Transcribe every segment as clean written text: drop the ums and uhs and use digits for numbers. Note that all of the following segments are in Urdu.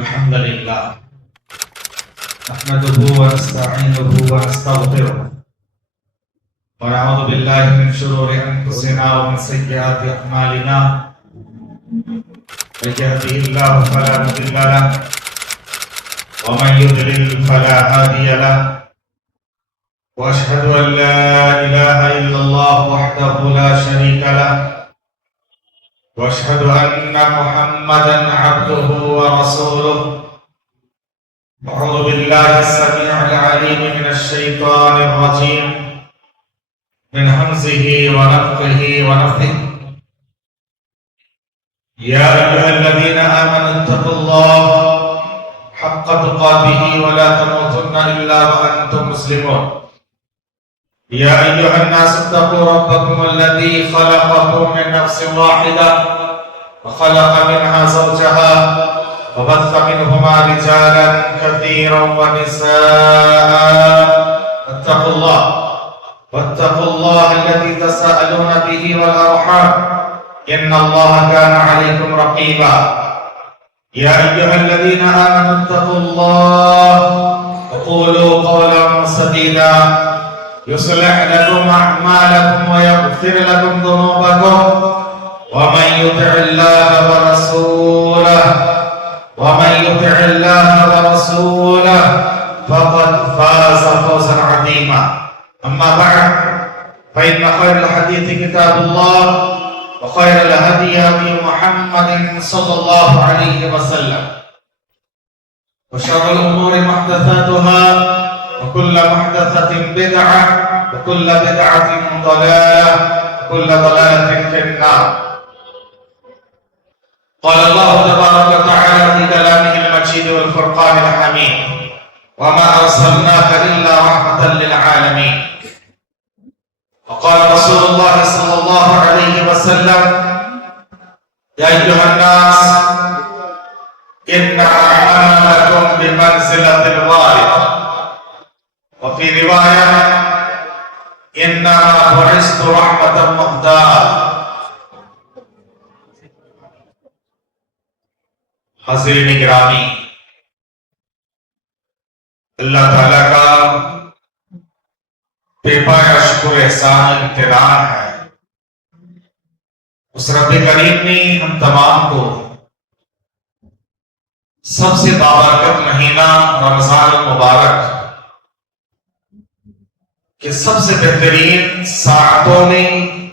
الحمد لله نحمده ونستعينه ونستغفره ونعوذ بالله من شرور أنفسنا ومن سيئات أعمالنا من يهده الله فلا مضل له ومن يضلل فلا هادي له وأشهد أن لا إله إلا الله وحده لا شريك له وأشهد أن محمدا عبده ورسوله أعوذ بالله السميع العليم من الشيطان الرجيم من همزه ونفخه ونفثه يا أيها الذين آمنوا اتقوا الله حق تقاته ولا تموتن إلا وأنتم مسلمون يا أيها الناس اتقوا ربكم الذي خلقكم من نفس واحدة وخلق منها زوجها وبث منهما رجالا كثيرا ونساء واتقوا الله الذي تساءلون به والأرحام إن الله كان عليكم رقيبا يا أيها الذين آمنوا اتقوا الله وقولوا قولا سديدا يصلح لكم أعمالكم ويغفر لكم ذنوبكم ومن يطع الله ورسوله فقد فاز فوزا عظيما أما بعد فإن خير الحديث كتاب الله وخير الهدي هدي محمد صلى الله عليه وسلم وشر الأمور محدثاتها وكل محدثة بدعة وكل بدعة ضلالة وكل ضلالة في النار. قال الله تبارك وتعالى في كلامه المجيد والفرقان الحميد وما أرسلناك إلا رحمة للعالمين. وقال رسول الله صلى الله عليه وسلم يا أيها الناس إن أعمالكم بمنزلة الوارث وفي رواية إنما بعثت رحمة مهداة. حاضرین گرامی، اللہ تعالیٰ کا بے پایا شکر احسان امتنان ہے. اس رب کریم نے ہم تمام کو سب سے بابرکت مہینہ رمضان المبارک کہ سب سے بہترین ساعتوں میں،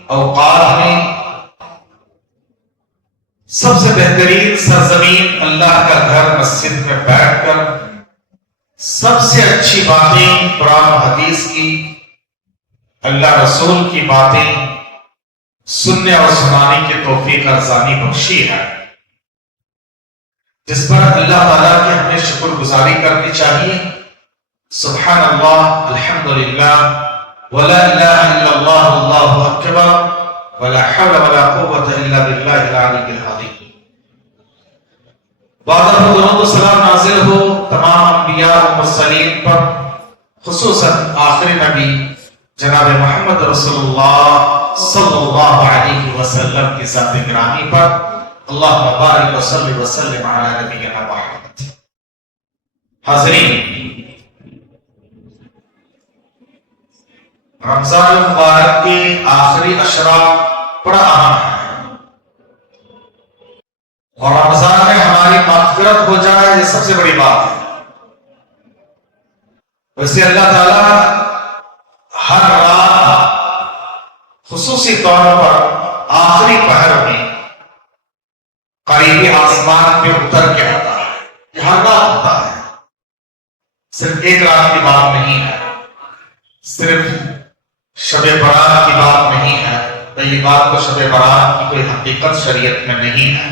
اوقات میں، سب سے بہترین سرزمین اللہ کا گھر مسجد میں بیٹھ کر سب سے اچھی باتیں قرآن و حدیث کی، اللہ رسول کی باتیں سننے اور سنانے کی توفیق ارزانی بخشی ہے، جس پر اللہ تعالیٰ کی ہمیں شکر گزاری کرنی چاہیے. سبحان اللہ، الحمدللہ، ولا الہ الا اللہ، اللہ اکبر، ولا حول ولا قوة الا باللہ العلی العظیم. بعد درود و سلام نازل ہو تمام انبیاء و مرسلین پر، خصوصاً آخری نبی جناب محمد رسول اللہ صلی اللہ علیہ وسلم کی ذات گرامی پر. اللہم بارک وصلی وسلم علی نبینا محمد. حاضرین، رمضان المبارک کے آخری اشرا بڑا اہم ہے، اور رمضان میں ہماری مغفرت ہو جائے یہ سب سے بڑی بات ہے. ویسے اللہ تعالیٰ ہر رات خصوصی طور پر آخری پہر میں قریبی آسمان پہ اتر کے آتا ہے. یہ ہر رات ہوتا ہے، صرف ایک رات کی بات نہیں ہے، صرف شب برات کی بات نہیں ہے. یہ بات تو شب برات کی کوئی حقیقت شریعت میں نہیں ہے.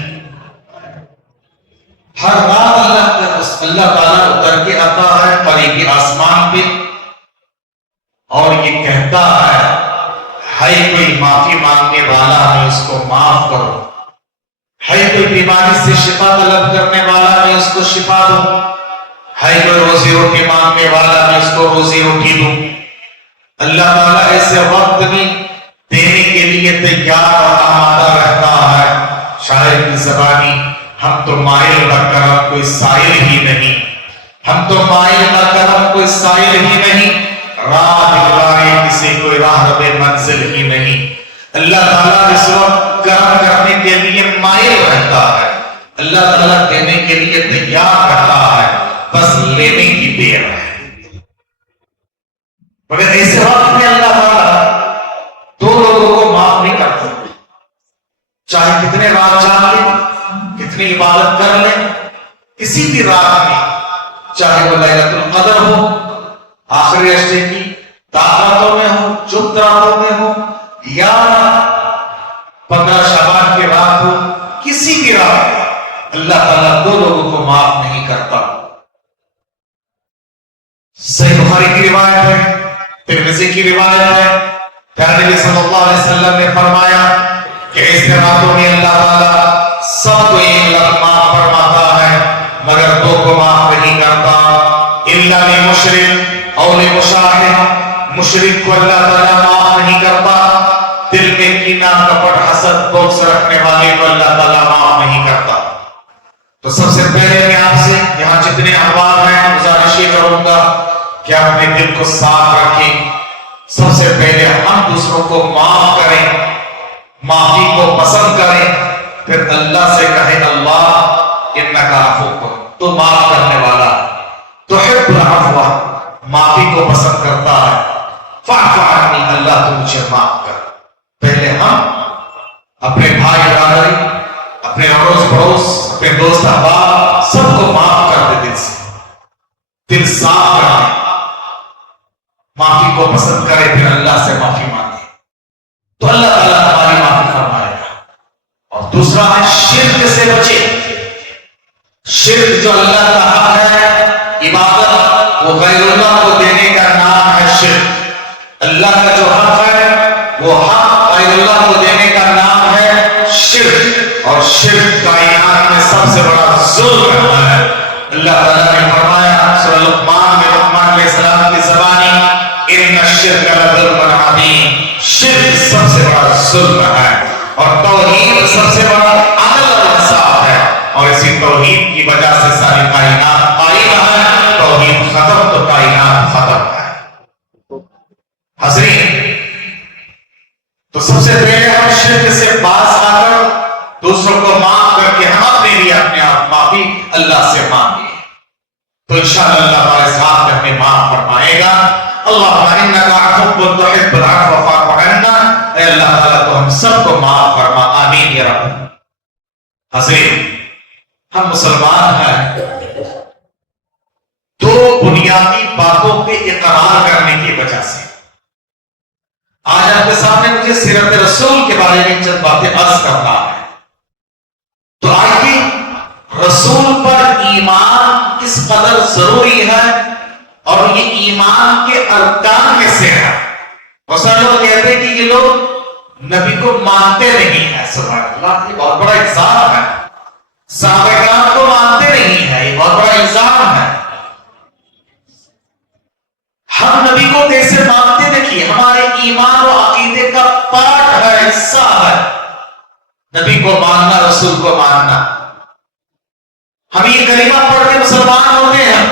ہر رات اللہ تعالیٰ اتر کے آتا ہے قریبی آسمان پہ، اور یہ کہتا ہے کوئی معافی مانگنے والا ہے اس کو معاف کرو، ہے کوئی بیماری سے شفا طلب کرنے والا ہے اس کو شفا دو، ہے کوئی روزی روٹی مانگنے والا ہے اس کو روزی روٹی دو. اللہ تعالیٰ ایسے وقت میں دینے کے لیے تیار اور آمادہ رہتا ہے. شاعر کی زبانی ہم تو مائل بر کرم کو کوئی سائل ہی نہیں، ہم تو مائل کا کرم کوئی سائل ہی نہیں، راہ دکھلائے کسی کوئی راہ رب منزل ہی نہیں۔ اللہ تعالیٰ اس وقت کرم کرنے کے لیے مائل رہتا ہے، اللہ تعالیٰ دینے کے لیے تیار رہتا ہے، بس لینے کی دیر ہے۔ مگر ایسے وقت میں اللہ تعالیٰ دو لوگوں کو معاف نہیں کرتا، چاہے کتنے رات جاگ لیں، کتنی عبادت کر لیں، کسی بھی رات میں، چاہے وہ لیلۃ القدر ہو، آخری اشرے کی طاقتوں میں ہو، چند راتوں میں ہو، یا 15 شعبان کی رات ہو، کسی بھی رات میں اللہ تعالیٰ دو لوگوں کو معاف نہیں کرتا۔ صحیح بخاری کی روایت ہے، ترمذی کی روایت ہے، پیارے نبی صلی اللہ علیہ وسلم نے فرمایا کہ اس راتوں میں اللہ تعالیٰ سب کو 1 لاکھ معاف فرماتا ہے، مگر دو کو معاف نہیں کرتا، الا للمشرک او للمشاہد۔ مشرک کو اللہ تعالیٰ معاف نہیں کرتا، دل میں کینہ، کپٹ، حسد، بغض رکھنے والے کو اللہ تعالیٰ معاف نہیں کرتا۔ تو سب سے پہلے میں آپ سے یہاں جتنے احباب ہیں گزارش یہ کروں گا کہ اپنے دل کو صاف رکھیں، سب سے پہلے ہم دوسروں کو معاف کریں، معافی کو پسند کریں، پھر اللہ سے کہیں اللہ انک عفو، تو معاف کرنے والا، تحب العفو، معافی کو پسند کرتا ہے، فاعف عنی، اللہ تو مجھے معاف کر۔ پہلے ہم اپنے بھائی برادری، اپنے اڑوس پڑوس، اپنے دوست احباب سب کو معاف کر دے، دل سے، دل صاف کریں، معافی کو پسند کرے، پھر اللہ سے معافی مانگے تو اللہ تعالیٰ ہماری معافی فرمائے گا۔ اور دوسرا ہے شرک سے بچے۔ شرک جو اللہ کا حق ہے، عبادت، وہ غیر اللہ کو دینے کا نام ہے شرک۔ اللہ کا جو حق ہے وہ حق غیر اللہ کو دینے کا نام ہے شرک، اور شرک کائنات میں سب سے بڑا ظلم ہے۔ اللہ تعالیٰ نے فرمایا سورہ لقمان میں، لقمان علیہ السلام کی زبانی، ان الشرک لظلم عظیم، شرک سب سے بڑا ظلم ہے، اور توحید سب سے بڑا عدل اور انصاف ہے، اور اسی توحید کی وجہ سے ساری کائنات قائم ہے، توحید ختم تو کائنات ختم ہے۔ حضرین، تو سب سے پہلے ہم شرک سے باز آ کر دوسروں کو معاف کر کے ہم اپنے لیے اپنے آپ معافی اللہ سے مانگے تو انشاءاللہ اللہ ہمارے ساتھ ہمیں معاف فرمائے گا۔ اللہم انک عفو تحب العفو فاعف عنا، اے اللہ تعالیٰ تو ہم سب کو معاف فرما، آمین یا رب۔ حضرین، ہم مسلمان ہیں دو بنیادی باتوں پہ اقرار کرنے کی وجہ سے۔ آج آپ کے سامنے مجھے سیرت رسول کے بارے میں چند باتیں عرض کرنا ہے، تو آئیے رسول پر ایمان کس قدر ضروری ہے اور یہ ایمان کے ارکان میں سے ہے۔ بہت سارے لوگ کہتے ہیں کہ یہ لوگ نبی کو مانتے نہیں ہیں، سبحان اللہ، یہ بہت بڑا الزام ہے۔ صحابہ کرام کو مانتے نہیں ہیں، یہ بہت بڑا الزام ہے۔ ہم نبی کو کیسے مانتے؟ دیکھیے، ہمارے ایمان و عقیدے کا پارٹ ہے، حصہ ہے نبی کو ماننا، رسول کو ماننا۔ ہم یہ کلمہ پڑھ کے مسلمان ہوتے ہیں،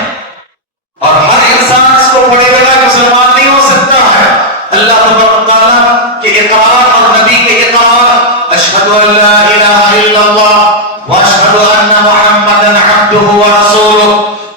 اور ہر انسان اس کو پڑھے بغیر مسلمان نہیں ہو سکتا ہے۔ اللہ تبارک تعالیٰ کے اقرار اور نبی کے اقرار، اشہد ان لا الہ الا اللہ واشہد ان محمدا عبدہ ورسولہ،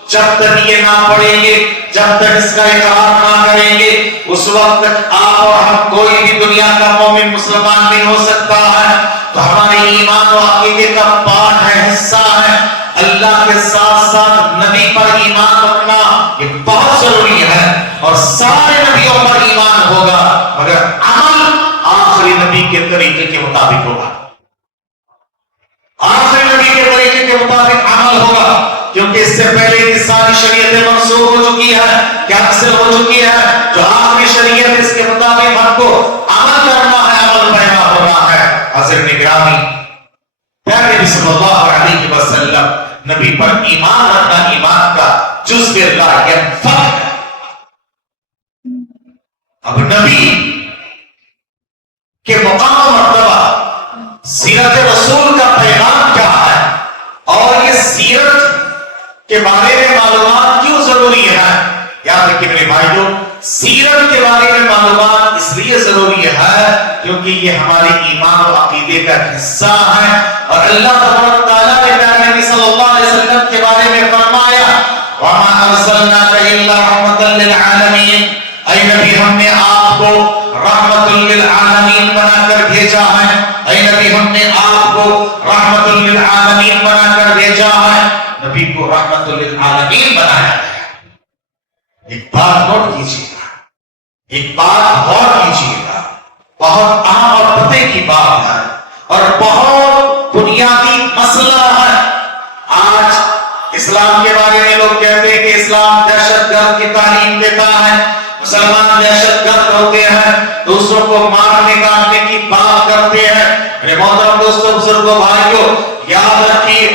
جب تک یہ نہ پڑھیں گے، جب تک اس کا اقرار نہ کریں گے، اس وقت تک آپ اور ہم کوئی بھی دنیا کا مومن مسلمان نہیں ہو سکتا ہے۔ تو ہمارے ایمان و عقیدے کا پارٹ ہے، حصہ ہے۔ اللہ کے ساتھ ساتھ نبی پر ایمان رکھنا یہ بہت ضروری ہے، اور سارے نبیوں پر ایمان ہوگا مگر عمل آخری نبی کے طریقے کے مطابق ہوگا، آخری نبی کے طریقے کے مطابق عمل ہوگا، کیونکہ اس سے پہلے کی ساری شریعتیں منسوخ ہو چکی ہے، کینسل ہو چکی ہے۔ جو آخری شریعت اس کے مطابق ہم کو عمل کرنا ہے، عمل پیدا ہونا ہے۔ حضرت گرامی، پیارے نبی صلی اللہ علیہ وسلم، نبی پر ایمان رکھنا ایمان کا جزء لا ينفع ہے۔ اب نبی کے مقام و مرتبہ، سیرت رسول کا پیغام کیا ہے، اور یہ سیرت کے بارے میں معلومات کیوں ضروری ہے؟ یاد رکھیے میرے بھائیوں، سیرت کے بارے میں معلومات اس لیے ضروری ہے کیونکہ یہ ہمارے ایمان و عقیدے کا حصہ ہے، اور اللہ تبارک تعالیٰ نے پیارے نبی صلی اللہ علیہ وسلم کے بارے میں فرمایا وَمَا أَرْسَلْنَاكَ إِلَّا رَحْمَةً لِلْعَالَمِينَ، اے نبی ہم نے آپ کو رحمت للعالمین بنا کر بھیجا ہے، اے نبی ہم نے آپ کو رحمت للعالمین بنا کر بھیجا ہے، نبی کو رحمت للعالمین بنایا ہے۔ ایک بات نوٹ کیجیے گا، ایک بات غور کیجیے گا، بہت اہم اور پتے کی بات ہے اور بہت بنیادی مسئلہ ہے۔ آج اسلام کے بارے میں لوگ کہتے ہیں کہ اسلام دہشت گرد کی تعلیم دیتا ہے، مسلمان دہشت گرد ہوتے ہیں، دوسروں کو مارنے کاٹنے کی بات کرتے ہیں۔ میرے محترم دوستوں، بزرگوں، بھائیوں، یاد رکھیے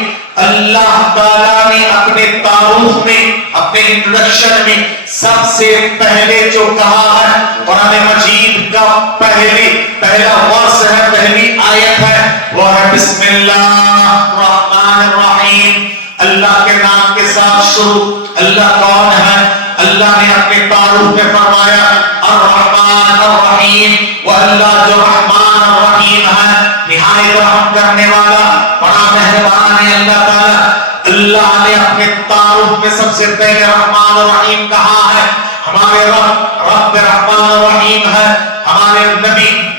اللہ تعالیٰ نے اپنے تعارف میں، اپنے انٹروڈکشن میں سب سے پہلے جو کہا ہے، قرآن مجید کا پہلا ورس ہے، پہلی آیت ہے، وہ ہے بسم اللہ الرحمن الرحیم، اللہ کے نام کے ساتھ شروع۔ اللہ کون ہے؟ اللہ نے اپنے تعارف میں فرمایا الرحمن الرحیم، وہ اللہ جو رحمان الرحیم ہے، نہایت رحم کرنے والا، بڑا مہربان ہے اللہ تعالیٰ۔ اللہ نے اپنے تعارف میں سب سے پہلے رحمان الرحیم کہا ہے۔ ہمارے رب رحمان الرحیم ہے۔ ہمارے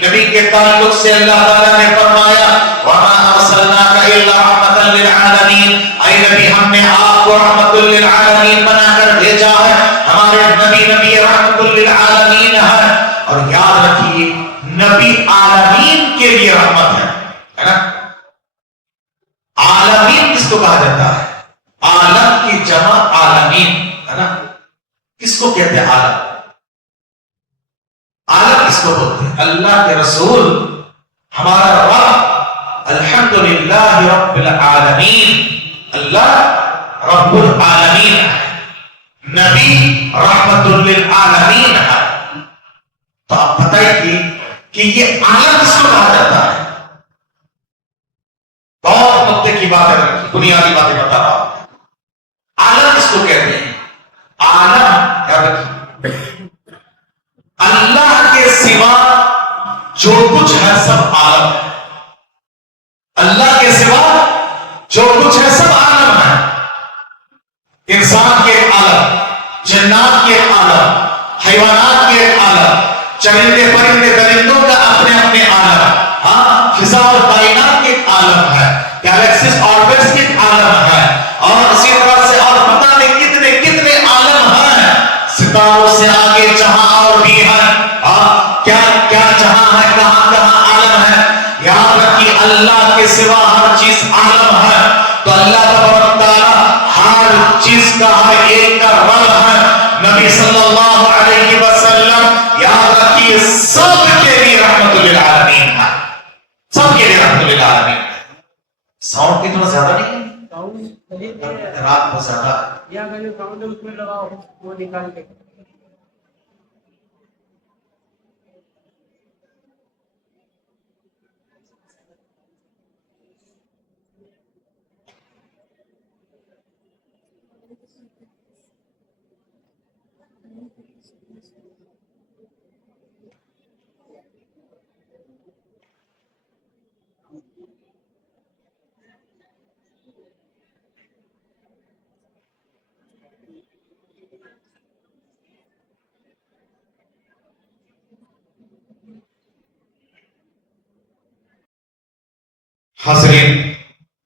نبی کے تعلق سے اللہ تعالیٰ نے فرمایا وَمَا أَرْسَلْنَاكَ إِلَّا رَحْمَةً لِلْعَالَمِينَ، اے نبی ہم نے آپ کو رحمت للعالمین بنا کر بھیجا ہے۔ ہمارے نبی رحمت للعالمین ہے، اور یاد رکھیے نبی عالمین کے لیے رحمت ہے نا۔ عالمین کس کو کہا جاتا ہے؟ عالم کی جمع عالمین ہے نا۔ کس کو کہتے ہیں عالم؟ عالم کس کو بولتے ہیں؟ اللہ کے رسول، ہمارا رب الحمدللہ رب العالمین، اللہ رب العالمین ہے، نبی رحمت للعالمین ہے۔ تو آپ بتائیے کہ یہ عالم کس کو کہا جاتا ہے؟ بہت نقطے کی باتیں رکھی، بنیادی باتیں بتا رہا ہوں۔ عالم کس کو کہتے ہیں؟ عالم یاد رکھیے اللہ کے سوا جو کچھ ہے سب عالم ہے۔ اللہ کے سوا جو کچھ ہے سب عالم ہے۔ انسان کے عالم، جنات کے عالم، حیوانات کے عالم، چرندے پرندے درندوں کا اپنے اپنے عالم، ہاں فضا اور کائنات کے عالم ہے، گیلیکسیز آربٹس کے عالم ہے، اور اسی طرح سے اور پتہ نہیں کتنے کتنے عالم ہیں۔ ستاروں سے آگے جہاں اور بھی ہے، کیا کیا جہاں ہے، کہاں کہاں عالم ہے۔ یاد رکھیے اللہ کے سوا ہر چیز عالم ہے۔ تو اللہ تبارک تعالیٰ ہر چیز کا ہر ایک کا رب ہے۔ نبی صلی اللہ علیہ وسلم یاد رکھیے سب کے لیے رحمت للعالمین ہے، سب کے لیے رحمت للعالمین ہے۔ ساؤنڈ کی تھوڑا زیادہ نہیں ہے، رات بہت زیادہ ہے۔ یا میں نے ساؤنڈ اس میں لگاؤ وہ نکال کے۔ حضرین،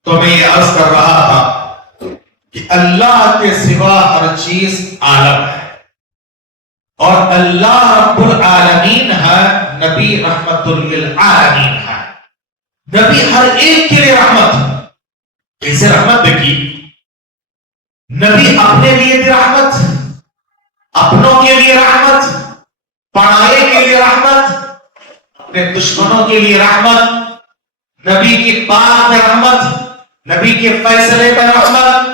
تو میں یہ عرض کر رہا تھا کہ اللہ کے سوا ہر چیز عالم ہے، اور اللہ رب العالمین ہے، نبی رحمت للعالمین ہے۔ نبی ہر ایک کے لیے رحمت ہے۔ کیسے رحمت دیکھی؟ نبی اپنے لیے بھی رحمت، اپنوں کے لیے رحمت، پڑھائی کے لیے رحمت، اپنے دشمنوں کے لیے رحمت، نبی کی بات میں رحمت، نبی کے فیصلے میں رحمت،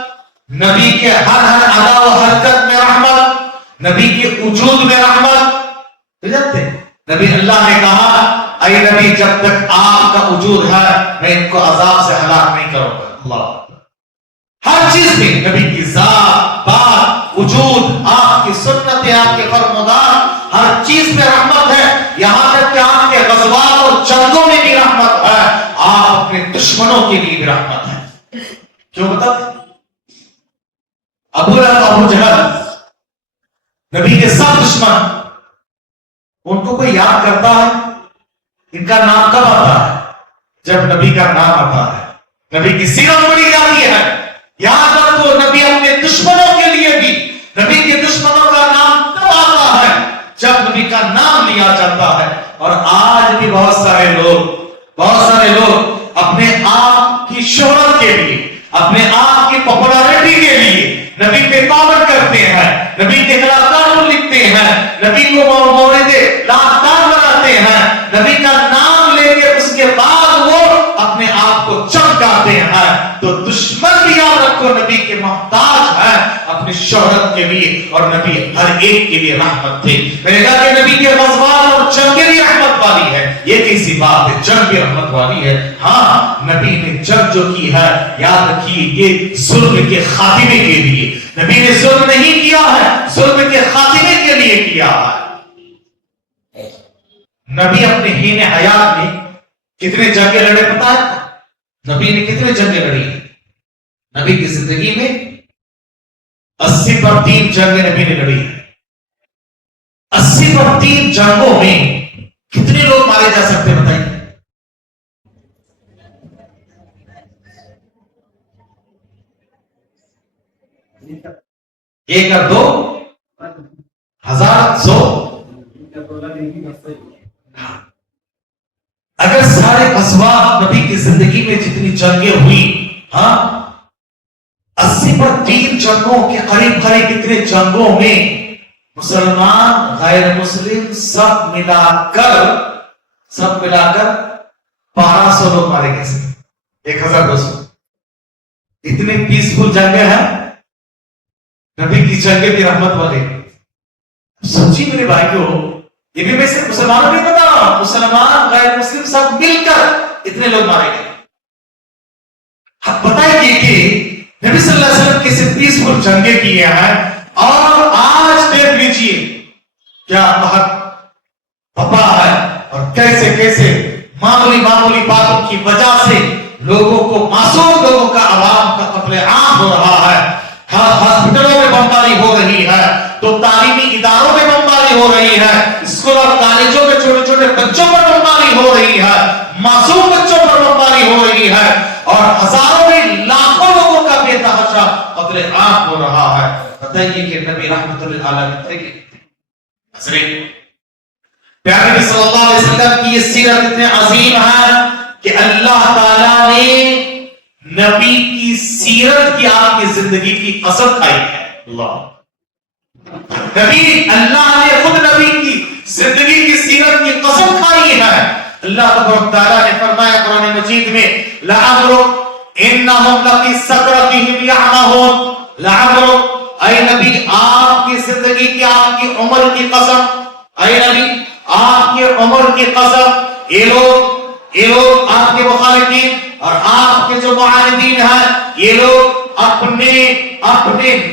نبی کے ہر ادا و حرکت میں رحمت، نبی کے وجود میں رحمت۔ نبی اللہ نے کہا اے نبی جب تک آپ کا وجود ہے میں ان کو عذاب سے ہلاک نہیں کروں گا۔ اللہ ہر چیز میں نبی کی ذات، بات، وجود، آپ کی سنتیں، آپ کے فرمودات، ہر چیز میں رحمت ہے. یہاں تک کہ آپ کے غزوات اور جنگوں میں بھی رحمت ہے. آپ اپنے دشمنوں کے لیے بھی رحمت ہے. کیوں بتاتے؟ ابو لہب، ابو جہل، نبی کے سب دشمن، ان کو کوئی یاد کرتا ہے؟ ان کا نام کب آتا ہے؟ جب نبی کا نام آتا ہے. نبی کی سیرت پڑھی جاتی ہے. یہاں تک تو نبی اپنے دشمنوں کے لیے بھی، نبی کے دشمنوں کا نام تب آتا ہے جب نبی کا نام لیا جاتا ہے. اور آج بھی بہت سارے لوگ اپنے آپ کی شہرت کے لیے، اپنے آپ کی پاپولرٹی کے لیے نبی پہ پابند کرتے ہیں، نبی کے خلاف قانون لکھتے ہیں، نبی کو مورد لاحقان بناتے ہیں، نبی کا نام لے کے اس کے بعد وہ اپنے آپ کو چمکاتے ہیں. تو دشمن بھی یاد رکھو نبی کے محتاج ہیں اپنی شہرت کے لیے، اور نبی ہر ایک کے لیے رحمت تھے. میں نے کہا کہ نبی کے غزوات اور جنگیں بھی رحمت والی ہے. یہ کیسی بات ہے؟ جنگ بھی رحمت والی ہے. ہاں، نبی نے جنگ جو کی ہے، یاد رکھیے یہ ظلم کے خاتمے کے لیے. نبی نے ظلم نہیں کیا ہے، ظلم کے خاتمے کے لیے کیا ہے. نبی اپنے ہین حیات میں کتنے جنگیں لڑے پتا ہے؟ نبی نے کتنے جنگیں لڑی؟ نبی کی زندگی میں 80 جنگیں نبی نے لڑی. 80 جنگوں میں کتنے لوگ مارے جا سکتے بتائیے؟ ایک اور دو، 1000، 100. اگر سارے غزوات نبی کی زندگی میں جتنی جنگیں ہوئی، ہاں 80 جنگوں کے قریب اتنے جنگوں میں مسلمان، غیر مسلم سب ملا کر 1200 لوگ مارے گئے. 1200. اتنے پیسفل جنگیں ہیں. نبی کی جنگیں بھی رحمت والے. سوچی میرے بھائیوں، یہ بھی میں صرف مسلمانوں نہیں بتا رہا ہوں، مسلمان، غیر مسلم سب مل کر اتنے لوگ مارے گئے. بتائیے کہ نبی صلی اللہ علیہ وسلم کیسے پیسفل جنگیں کیے ہیں، اور آج دیکھ لیجیے کیا بہت وبا ہے، اور کیسے معمولی باتوں کی وجہ سے لوگوں کو، معصوم لوگوں کا، عوام کا قتل عام ہو رہا ہے. ہاسپٹلوں میں بمباری ہو رہی ہے، تو تعلیمی اداروں میں بمباری ہو رہی ہے، اسکول اور کالجوں میں چھوٹے بچوں پر بمباری ہو رہی ہے، معصوم بچوں پر بمباری ہو رہی ہے، اور ہزاروں میں لاکھوں لوگوں کا بے تحاشا قتل عام ہو رہا ہے. بتائیے کہ نبی رحمت للعالمین تھے کہ حضرت پیارے نبی صلی اللہ علیہ وسلم کی یہ سیرت اتنے عظیم ہے کہ اللہ تعالیٰ نے نبی کی سیرت کی، آپ کی زندگی کی قسم کھائی ہے. اللہ نے خود نبی کی زندگی کی سیرت کی قسم کھائی ہے. اللہ تبارک تعالیٰ نے فرمایا قرآن مجید میں، لعمرک انہم لفی سکرتہم یعمہون. لعمرک، اے نبی آپ کی زندگی کی، آپ کی عمر کی قسم، اے نبی آپ کی عمر کی قسم. یہ لوگ آپ کے مخالفین اور آپ کے جو معاندین ہیں، یہ لوگ اپنے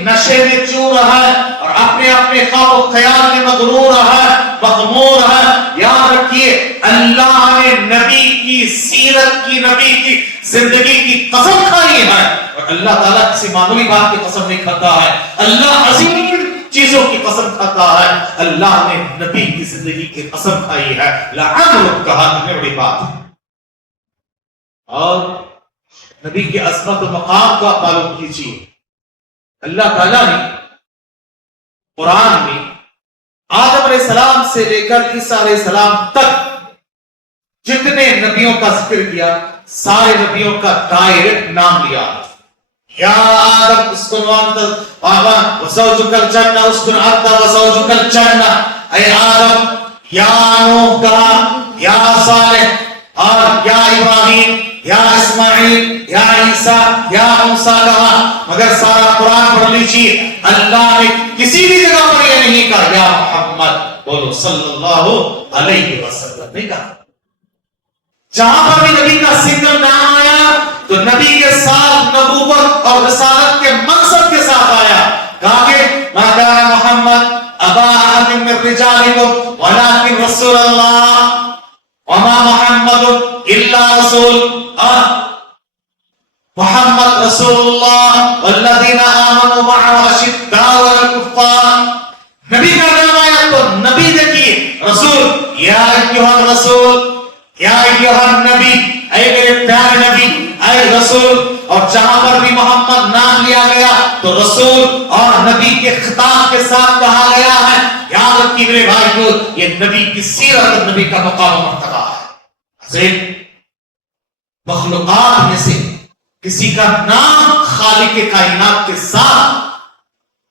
نشے میں چور ہے، اور اپنے خواب و خیال میں مغرور ہے، مغمور ہے. یاد رکھیے اللہ نے نبی کی سیرت کی، نبی کی زندگی کی قسم کھائی ہے. اور اللہ تعالیٰ کسی معمولی بات کی قسم نہیں کھاتا ہے، اللہ عظیم چیزوں کی قسم کھاتا ہے. اللہ نے نبی کی زندگی کی قسم کھائی ہے. لعمرک کہا، تمہیں بڑی بات ہے. اور نبی کی عظمت و مقام کو آپ معلوم کیجیے. اللہ تعالیٰ نے قرآن میں آدم علیہ السلام سے لے کر عیسیٰ علیہ السلام تک جتنے نبیوں کا ذکر کیا، سارے نبیوں کا ڈائریکٹ نام لیا. یا آدم اسکن وانت وزوجک الجنہ، اسکن انت وزوجک الجنہ. اے آدم، یا نوح کہا، یا صالح، اور یا ابراہیم، یا اسماعیل، یا عیسیٰ، یا موسیٰ کہا. مگر سارا قرآن پڑھ لیجیے، اللہ نے کسی بھی جگہ پر یہ نہیں کہا یا محمد بولو صلی اللہ علیہ وسلم، نہیں کہا. جہاں پر بھی نبی کا سنگل نام آیا تو نبی کے ساتھ نبوت اور رسالت کے منصب کے ساتھ آیا. کہا کہ ما کان محمد ابا احد من رجالکم ولکن رسول اللہ وما محمد الا رسول. محمد رسول اللہ والذین آمنوا معه اشداء علی الکفار. نبی کا نام آیا تو نبی دیکھیے رسول. یا ایھا الرسول یا ایھا النبی، اے میرے پیارے نبی، اے رسول. اور جہاں پر بھی محمد نام لیا گیا تو رسول اور نبی کے خطاب کے ساتھ کہا گیا ہے. یاد رکھیے میرے بھائی کو، یہ نبی کی سیرت، نبی کا مقام و مرتبہ ہے. مخلوقات میں سے کسی کا نام خالق کائنات کے ساتھ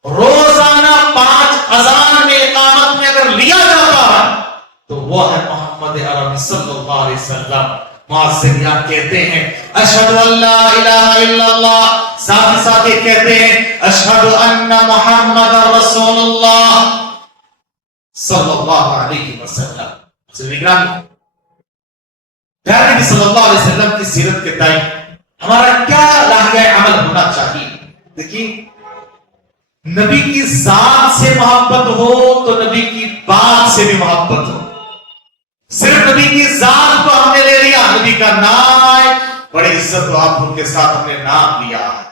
روزانہ 5 اذان میں اقامت میں اگر لیا جاتا ہے تو وہ ہے محمد عربی صلی اللہ علیہ وسلم. مؤذن یہاں کہتے ہیں اشہد ان لا الہ الا اللہ، ساتھ ساتھ کہتے ہیں اشہد ان محمد رسول اللہ صلی اللہ علیہ وسلم. پیارے نبی صلی اللہ علیہ وسلم کی سیرت کے تئیں ہمارا کیا لائحہ عمل ہونا چاہیے؟ دیکھیے، نبی کی ذات سے محبت ہو تو نبی کی بات سے بھی محبت ہو. صرف نبی کی ذات کو ہم نے لے لیا، نبی کا نام آئے، بڑی عزت و آبرو کے ساتھ ہم نے نام لیا ہے،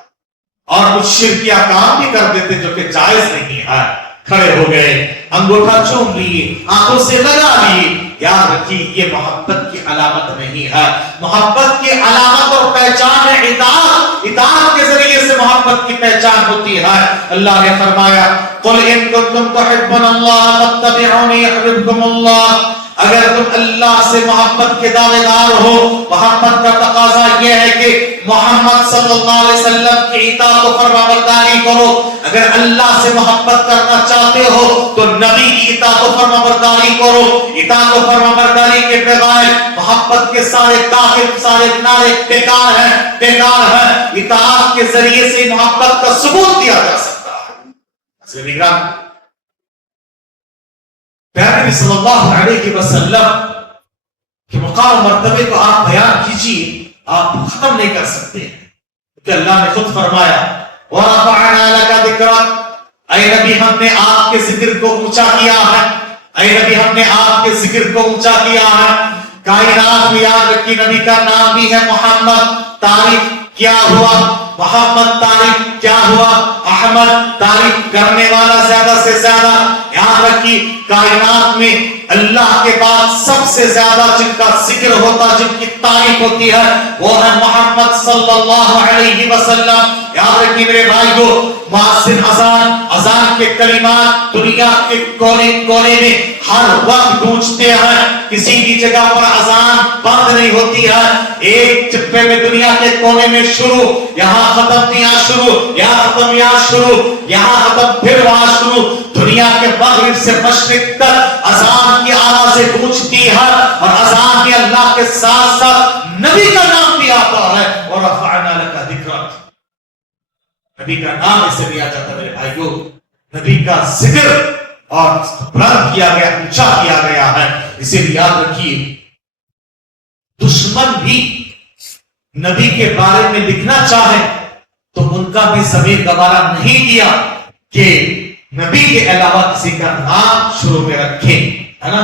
اور کچھ شرکیہ کام بھی کر دیتے جو کہ جائز نہیں ہے. کھڑے ہو گئے، انگوٹھا چوم لیے، آنکھوں سے لگا لیے. یاد رکھیے یہ محبت کی علامت نہیں ہے. محبت کی علامت اور پہچان ہے اطاعت. اطاعت کے ذریعے سے محبت کی پہچان ہوتی ہے. اللہ نے فرمایا قل ان کنتم تحبون اللہ فاتبعونی یحببکم اللہ. اگر تم اللہ سے محبت کے دعوے دار ہو، محبت کا تقاضا یہ ہے کہ محمد صلی اللہ علیہ وسلم کی اطاعت و فرمانبرداری کرو. اگر اللہ سے محبت کرنا چاہتے ہو تو نبی کی اطاعت و فرمانبرداری کرو. اطاعت و فرمانبرداری کے بغیر محبت کے سارے داخل، سارے نعرے بیکار ہیں، بیکار ہیں. اطاعت کے ذریعے سے محبت کا ثبوت دیا جا سکتا ہے. پیارے نبی صلی اللہ علیہ وسلم کے مقام و مرتبے کو آپ بیان کیجئے، آپ ختم نہیں کر سکتے، کہ اللہ نے خود فرمایا وَرَفَعْنَا لَكَ ذِكْرَكَ. اے نبی ہم نے آپ کے ذکر کو اونچا کیا ہے. اے نبی ہم نے آپ کے ذکر کو اونچا کیا ہے. کائنات میں یاد رکھی نبی کا نام بھی ہے محمد. تعریف کیا ہوا محمد، تعریف کیا ہوا احمد. تعریف کرنے والا زیادہ سے زیادہ. یاد رکھی کائنات میں اللہ کے بعد سب سے زیادہ جن کا ذکر ہوتا، جن کی تعریف ہوتی ہے، وہ ہے محمد صلی اللہ علیہ وسلم. یاد رکھیے میرے بھائی کو، مؤذن اذان کے کلمات دنیا کے کونے کونے میں ہر وقت گونجتے ہیں. کسی بھی جگہ پر اذان بند نہیں ہوتی ہے. ایک چپے میں دنیا کے کونے میں شروع، یہاں ختم، یہاں شروع، یہاں ختم، یہاں شروع، یہاں ختم، پھر وہاں شروع. دنیا کے مغرب سے مشرق تک اذان کی آوازیں گونجتی ہے، اور اذان میں اللہ کے ساتھ ساتھ نبی کا نام بھی آتا ہے. اور رفعنا لک ذکرک، نبی کا نام اسے لیا جاتا ہے میرے بھائیو. نبی کا ذکر اور بلند کیا گیا، اونچا کیا گیا ہے. اسی لیے یاد رکھیے دشمن بھی نبی کے بارے میں لکھنا چاہے تو ان کا بھی ضمیر گوارا نہیں کیا کہ نبی کے علاوہ کسی کا نام شروع میں رکھیں، ہے نا.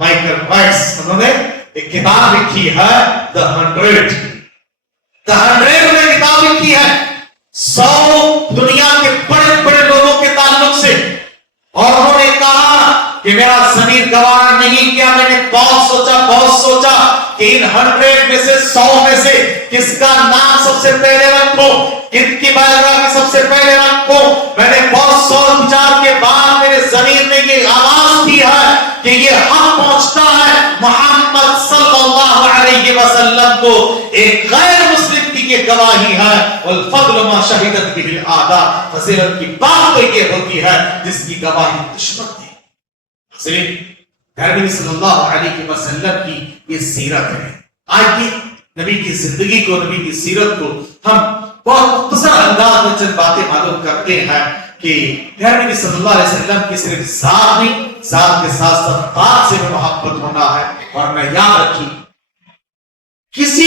مائیکل وائٹس انہوں نے ایک کتاب لکھی ہے The 100 میں کتاب لکھی ہے 100 دنیا کے بڑے بڑے لوگوں کے تعلق سے، اور انہوں نے کہا کہ میرا ضمیر گوارا نہیں کیا. میں نے بہت سوچا کہ ان 100 میں سے 100 میں سے کس کا نام سب سے پہلے رکھوں، کن کی بایوگرافی سب سے پہلے رکھوں. میں نے بہت سوچ بچار کے بعد میرے ضمیر نے یہ آواز دی ہے کہ یہ حق پہنچتا ہے محمد صلی اللہ علیہ وسلم کو. ایک غیر مسلم کی یہ گواہی ہے، والفضل ما شہدت به الاعداء. فضیلت کی بات تو یہ ہوتی ہے جس کی گواہی دشمن دی. نبی صلی اللہ علیہ وسلم کی یہ سیرت ہے. آج کی نبی کی زندگی کو، نبی کی سیرت کو ہم بہت مختصر انداز میں چند باتیں معلوم کرتے ہیں کہ نبی صلی اللہ علیہ وسلم کی صرف ذات نہیں، ذات کے ساتھ ساتھ بات سے بھی محبت ہونا ہے. اور میں یاد رکھی کسی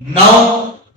9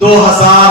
2000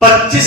25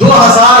2000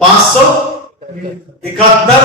571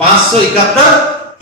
571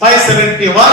571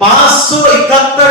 571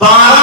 12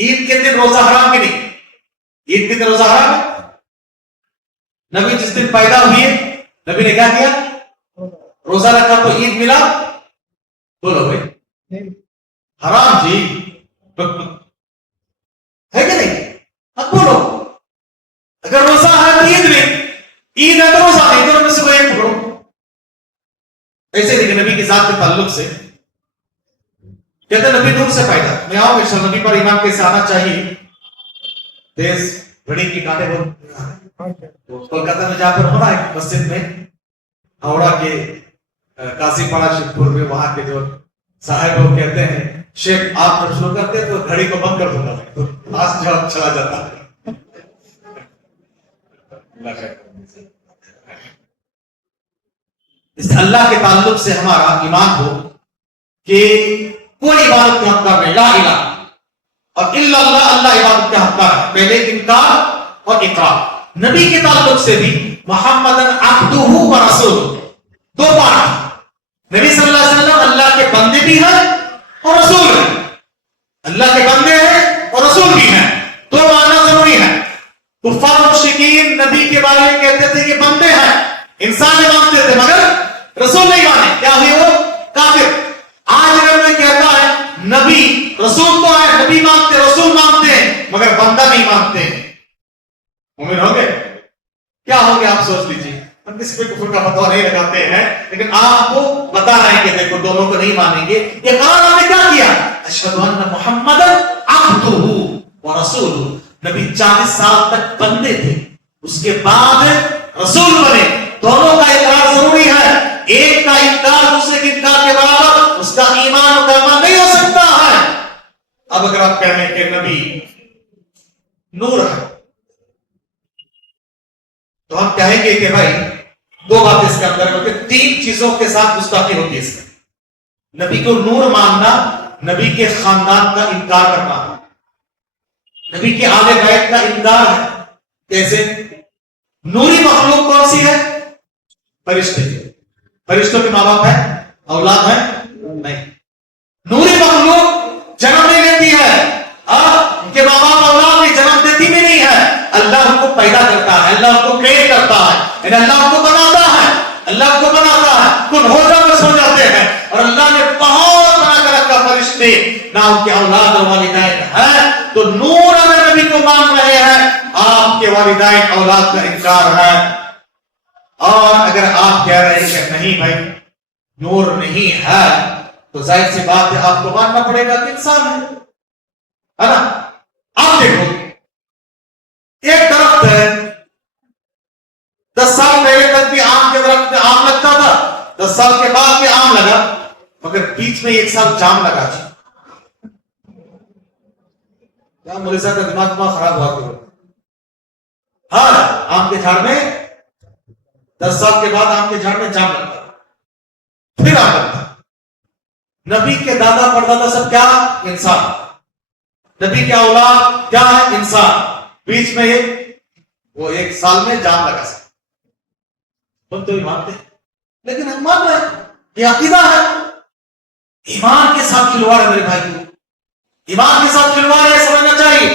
عید کے دن روزہ حرام کی نہیں؟ عید کے دن روزہ حرام ہے؟ نبی جس دن پیدا ہوئی ہے نبی نے کیا کیا؟ روزہ رکھا تو عید ملا؟ بولو بھائی حرام جی ہے کہ نہیں؟ اب بولو اگر روزہ ہے تو عید نہیں، عید ہے تو روزہ نہیں، دونوں میں سے کوئی ایک پکڑو. ایسے دیکھیں نبی کی ذات کے تعلق سے کہتے ہیں نبی نور سے پیدا. میں آؤں گا انشاءاللہ نبی پر ایمان کیسے آنا چاہیے. تیز گھڑی کی کانٹے بہت کولکاتہ میں جا کر ہونا ہے مسجد میں ہاوڑا کے قاضی پاڑا شیخپور میں وہاں کے جو صاحب وہ کہتے ہیں شیخ آپ جب شروع کرتے تو گھڑی کو بند کر دوں گا تو آج جواب چلا جاتا ہے. اس اللہ کے تعلق سے ہمارا ایمان ہو کہ کوئی عبادت کے حقدار نہیں، لا الہ اور الا اللہ، اللہ عبادت کے حقدار ہے. پہلے انکار اور اقرار. نبی کے تعلق سے بھی محمد عبدہ و رسول، دو بات. نبی صلی اللہ علیہ وسلم اللہ کے بندے بھی ہیں اور رسول ہیں. اللہ کے بندے ہیں اور رسول بھی ہیں، دو معنی ضروری ہے. کفار مشرکین نبی کے بارے میں کہتے تھے کہ بندے ہیں، انسان مانتے تھے مگر رسول نہیں مانے. کیا ہوئی وہ؟ کافر. آج اگر میں کہتا ہے نبی رسول تو ہے، نبی مانتے رسول مانتے ہیں مگر بندہ نہیں مانتے ہیں، مومن ہو گئے؟ کیا ہو گیا آپ سوچ لیجیے. ہم کسی پہ کفر کا فتویٰ نہیں لگاتے ہیں لیکن آپ کو بتا رہے ہیں کہ دیکھو دونوں کو نہیں مانیں گے. یہ قرآن نے کیا کیا؟ اشہد ان محمد عبدہ و رسول. نبی 40 سال تک بندے تھے، اس کے بعد رسول بنے. دونوں کا اقرار ضروری ہے. ایک کا انکار دوسرے کے انکار کے برابر اس کا ایمان و کلمہ نہیں ہو سکتا ہے. اب اگر آپ کہہ رہے ہیں کہ نبی نور ہے تو ہم کہیں گے کہ بھائی دو باتیں اس کے اندر ہوتی ہیں، 3 چیزوں کے ساتھ گستاخی ہوتی ہے اس میں. نبی کو نور ماننا، نبی کے خاندان کا انکار کرنا، نبی کے آل بیت کا انکار ہے. کیسے؟ نوری مخلوق کون سی ہے؟ فرشتے. فرشتوں کے ماں باپ ہیں، اولاد ہیں؟ نہیں. نوری مخلوق جنم نہیں لیتی ہے، ان کے ماں باپ اولاد نہیں جنم دیتی بھی نہیں ہے. اللہ ان کو پیدا کرتا ہے، اللہ ان کو کریٹ کرتا ہے، یعنی اللہ ان کو بناتا ہے. اللہ ان کو بناتا ہے، کن ہو جا بس ہو جاتے ہیں. اور اللہ نے بہت بنا کر رکھا فرشتے، نہ ان کے اولاد اور والدین ہیں. تو نور اگر نبی کو مان رہے ہیں، آپ کے والدین اولاد کا انکار ہے. اور اگر آپ کہہ رہے ہیں کہ نہیں بھائی نور نہیں ہے تو ظاہر سی بات ہے آپ کو ماننا پڑے گا کہ انسان ہے نا. آپ دیکھو ایک درخت ہے، 10 سال پہلے تک بھی آم کے درخت میں آم لگتا تھا، 10 سال کے بعد بھی آم لگا مگر بیچ میں 1 سال جام لگا. کیا مولوی صاحب کا دماغ خراب ہوا کرو. ہاں آم کے جھاڑ میں 10 سال کے بعد آم کے جھاڑ میں جام لگتا، پھر آم لگتا. نبی کے دادا پردادا سب کیا؟ انسان. نبی کے اولاد کیا ہے؟ انسان. بیچ میں وہ 1 سال میں جام لگا سکتا. تم تو مانتے لیکن ہم مان رہے ہیں، یہ عقیدہ ہے. ایمان کے ساتھ کھلواڑ ہے میرے بھائی کو، ایمان کے ساتھ کھلواڑ ہے، سمجھنا چاہیے.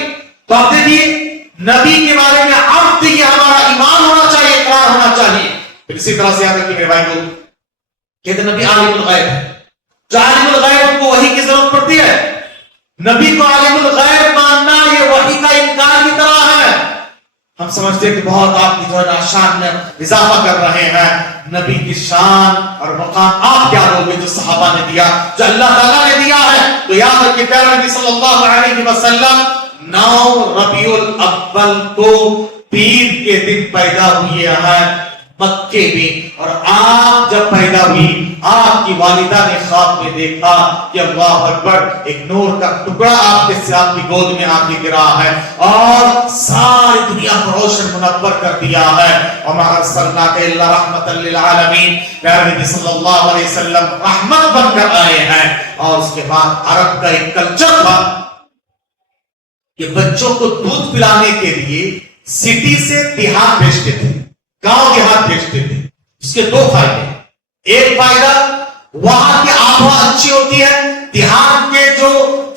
تو آپ دیکھیے نبی کے بارے میں عبد یہ ہمارا ایمان ہونا چاہیے، اقرار ہونا چاہیے. پھر اسی طرح سے یاد رکھیے میرے بھائی کو، کہتے ہیں نبی عالم الغیب ہے. جو عالم الغیب کو وحی کی ضرورت پڑتی ہے. نبی کو عالم الغیب ماننا یہ وحی کا انکار کی طرح ہے. ہم سمجھتے ہیں کہ بہت آپ کی جو ہے شان میں اضافہ کر رہے ہیں. نبی کی شان اور مقام آپ کیا لوگ جو صحابہ نے دیا، جو اللہ تعالیٰ نے دیا ہے. تو یاد رکھیے پیارے نبی صلی اللہ علیہ وسلم 9 ربیع الاول کو پیر کے دن پیدا ہوئے ہیں مکے میں. اور آپ جب پیدا ہوئی آپ کی والدہ نے خواب میں دیکھا کہ اللہ اکبر ایک نور کا ٹکڑا آپ کے ساتھ کی گود میں آ کے گرا ہے اور ساری دنیا کو روشن منور کر دیا ہے. وما ارسلناک الا رحمۃ للعالمین. پیارے نبی صلی اللہ علیہ وسلم رحمت بن کر آئے ہیں. اور اس کے بعد عرب کا ایک کلچر تھا کہ بچوں کو دودھ پلانے کے لیے سٹی سے دیہات بھیجتے تھے، گاؤں دیہات بھیجتے تھے. اس کے 2 فائدے. ایک فائدہ وہاں کی آبہوا اچھی ہوتی ہے، دیہات کے جو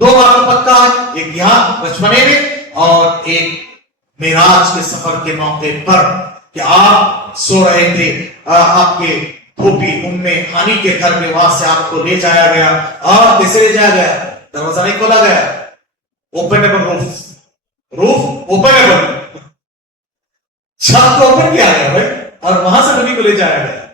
دو بات تو پکا ہے، ایک یہاں بچپنے میں اور ایک معراج کے سفر کے موقع پر کہ آپ سو رہے تھے، آپ کے پھوپھی ہانی کے گھر میں، وہاں سے آپ کو لے جایا گیا. اور کیسے لے جایا گیا؟ دروازہ نہیں کھولا گیا، اوپنیبل روف اوپنیبل، چھت کو اوپن کیا گیا بھائی، اور وہاں سے نبی کو لے جایا گیا.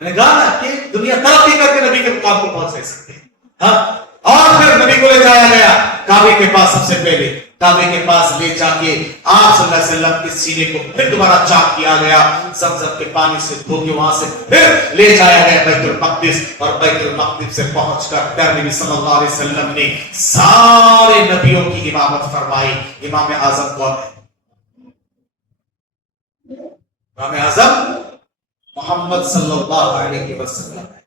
میں نے کہا نا کہ دنیا ترقی کر کے نبی کے مقام کو پہنچ سکتے ہیں. ہاں، اور پھر نبی کو لے جایا گیا کعبے کے پاس. سب سے پہلے کعبے کے پاس لے جا کے آپ صلی اللہ علیہ وسلم کے سینے کو پھر دوبارہ چاک کیا گیا، زمزم کے پانی سے دھو کے وہاں سے پھر لے جایا گیا بیت المقدس. اور بیت المقدس سے پہنچ کر پیارے نبی صلی اللہ علیہ وسلم نے سارے نبیوں کی امامت فرمائی. امام اعظم کون ہے؟ امام اعظم محمد صلی اللہ علیہ وسلم ہے.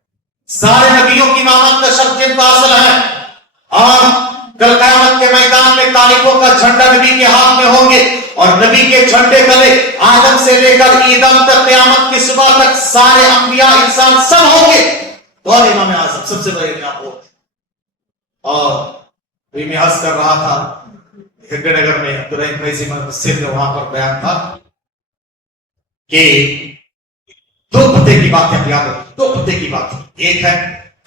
سارے نبیوں کی امامت کا شرف جن کو حاصل ہے. اور کل قیامت کے میدان میں طالبوں کا جھنڈا نبی کے ہاتھ میں ہوں گے، اور نبی کے جھنڈے تلے آدم سے لے کر عیدم تک قیامت کی صبح تک سارے انبیاء انسان سب ہوں گے. تو امام اعظم سب سے بڑے امام ہو. اور میں عرض کر رہا تھا ہردے نگر میں عبدالرحیم فیضی مسجد میں، وہاں پر بیان تھا کہ دو پتے کی بات ہے، یاد رکھیں، دو پتے کی بات ہے. ایک ہے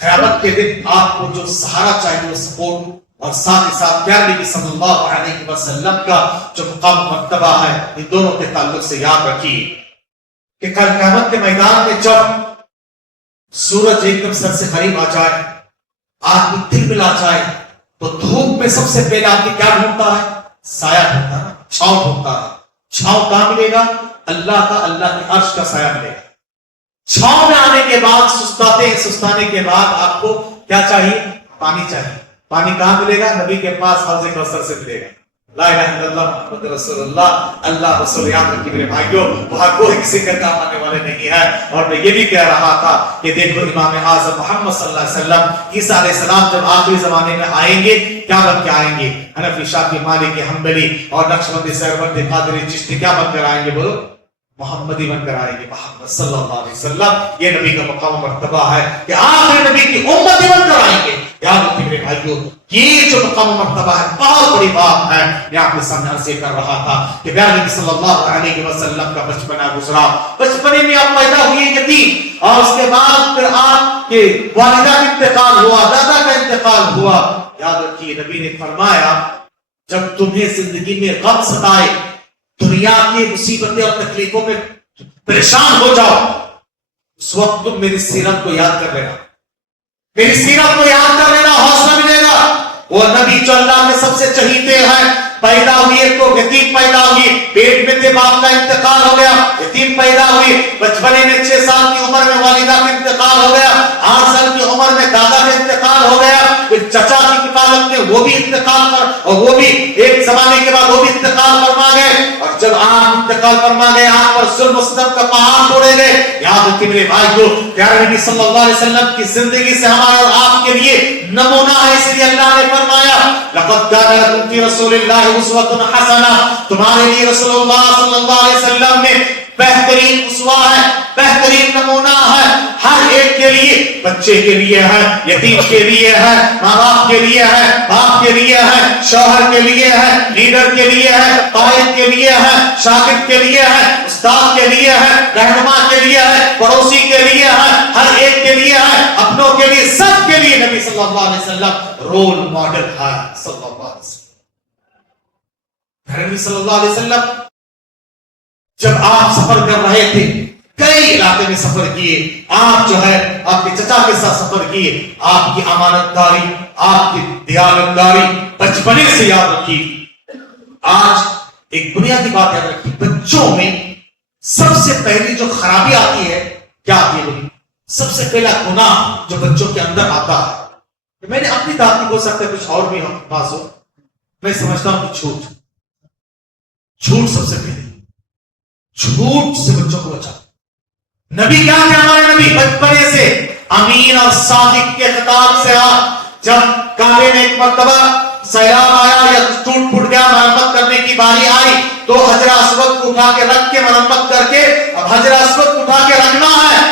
قیامت کے دن آپ کو جو سہارا چاہیے وہ سپورٹ، اور ساتھ ہی ساتھ پیارے نبی صلی اللہ علیہ وسلم کا جو مقام مرتبہ ہے. ان دونوں کے تعلق سے یاد رکھیے کہ کل قیامت کے میدان میں جب سورج ایک دم سر سے قریب آ جائے، آدمی دل ملا جائے، تو دھوپ میں سب سے پہلے آدمی کیا ڈھونڈتا ہے؟ سایہ ڈھونڈتا ہے، چھاؤں ڈھونڈتا ہے. چھاؤں کہاں ملے گا؟ اللہ کا، اللہ کے عرش کا سایہ ملے گا. چھاؤں میں آنے کے بعد سستانے کے بعد آپ کو کیا چاہیے؟ پانی چاہیے. پانی کہاں ملے گا؟ نبی کے پاس حوض کوثر سے ملے گا. لا الہ الا اللہ محمد رسول اللہ. اللہ رسول، یاد رکھیے میرے بھائیوں، وہاں کوئی کسی کا کام آنے والے نہیں ہے. اور میں یہ بھی کہہ رہا تھا کہ دیکھو امام اعظم محمد صلی اللہ علیہ وسلم عیسیٰ علیہ السلام جب آخری زمانے میں آئیں گے کیا بن کے آئیں گے؟ حنفی، شافعی، مالکی، حنبلی اور نقشبندی، سہروردی، قادری، چشتی کیا بن کر آئیں گے؟ بولو، محمدی بن کر آئیں گے. محمد صلی اللہ علیہ وسلم، یہ نبی کا مقام مرتبہ ہے کہ آخری نبی کی امتی بن کر آئیں گے. یاد رکھیے میرے بھائیوں، یہ جو مقام مرتبہ ہے بہت بڑی بات ہے. میں آپ کے سامنے عرض کر رہا تھا کہ پیارے نبی صلی اللہ علیہ وسلم کا بچپنا گزرا. بچپنے میں آپ پیدا ہوئے یتیم، اور اس کے بعد پھر آپ کے والدہ کا انتقال ہوا، دادا کا انتقال ہوا. یاد رکھیے نبی نے فرمایا جب تمہیں زندگی میں غم ستائے، دنیا کی مصیبتیں اور تکلیفوں میں پریشان ہو جاؤ، اس وقت تم میری سیرت کو یاد کر لینا، میری سیرت کو یاد کر لینا، حوصلہ ملے گا. وہ نبی جو اللہ کے سب سے چہیتے ہیں، پیدا ہوئے تو یتیم پیدا ہوئی، پیٹ میں تھے باپ کا انتقال ہو گیا، یتیم پیدا ہوئی. بچپنے میں 6 سال کی عمر میں والدہ کا انتقال ہو گیا، 8 سال کی عمر میں دادا کا انتقال ہو گیا، پھر چچا کی کفالت میں وہ بھی انتقال کر، اور وہ بھی ایک زمانے کے بعد وہ بھی انتقال فرما گئے. اور جب آپ انتقال فرما گئے، آپ پر ظلم و ستم کا پہاڑ توڑے گئے. یاد رکھیے میرے بھائیوں، پیارے نبی صلی اللہ علیہ وسلم کی زندگی سے ہمارے اور آپ کے لیے نمونہ ہے. اس لیے اللہ نے فرمایا لقد كان لكم في رسول الله اسوة حسنة، تمہارے لیے رسول اللہ صلی اللہ علیہ وسلم میں بہترین اسوہ ہے، بہترین نمونہ ہے. ہر ایک کے لیے، بچے کے لیے ہے، یتیم کے لیے ہے، ماں باپ کے لیے ہے، باپ کے لیے ہے، شوہر کے لیے ہے، لیڈر کے لیے ہے، قائد کے لیے ہے، شاگرد کے لیے ہے، استاد کے لیے ہے، رہنما کے لیے ہے، پڑوسی کے لیے ہے، ہر ایک کے لیے ہے، اپنوں کے لیے، سب کے لیے نبی صلی اللہ علیہ وسلم رول ماڈل ہے. صلی اللہ علیہ وسلم، نبی صلی اللہ علیہ وسلم جب آپ سفر کر رہے تھے، کئی علاقے میں سفر کیے، آپ جو ہے آپ کے چچا کے ساتھ سفر کیے. آپ کی امانت داری، آپ کی دیانتداری بچپنے سے یاد رکھی. آج ایک بنیادی بات یاد رکھی، بچوں میں سب سے پہلی جو خرابی آتی ہے کیا آتی ہے؟ سب سے پہلا گناہ جو بچوں کے اندر آتا ہے، میں نے اپنی دادی ہو سکتا ہے کچھ اور بھی بات ہو، میں سمجھتا ہوں کہ جھوٹ سب سے پہلے، جھوٹ سے بچوں کو بچا. نبی کیا تھے ہمارے نبی؟ بچپنے سے امین اور صادق کے خطاب سے. جب کعبے میں ایک مرتبہ سیلاب آیا یا ٹوٹ پھوٹ گیا، مرمت کرنے کی باری آئی تو حجر اسود کو اٹھا کے رکھ کے مرمت کر کے، اب حجر اسود کو اٹھا کے رکھنا ہے.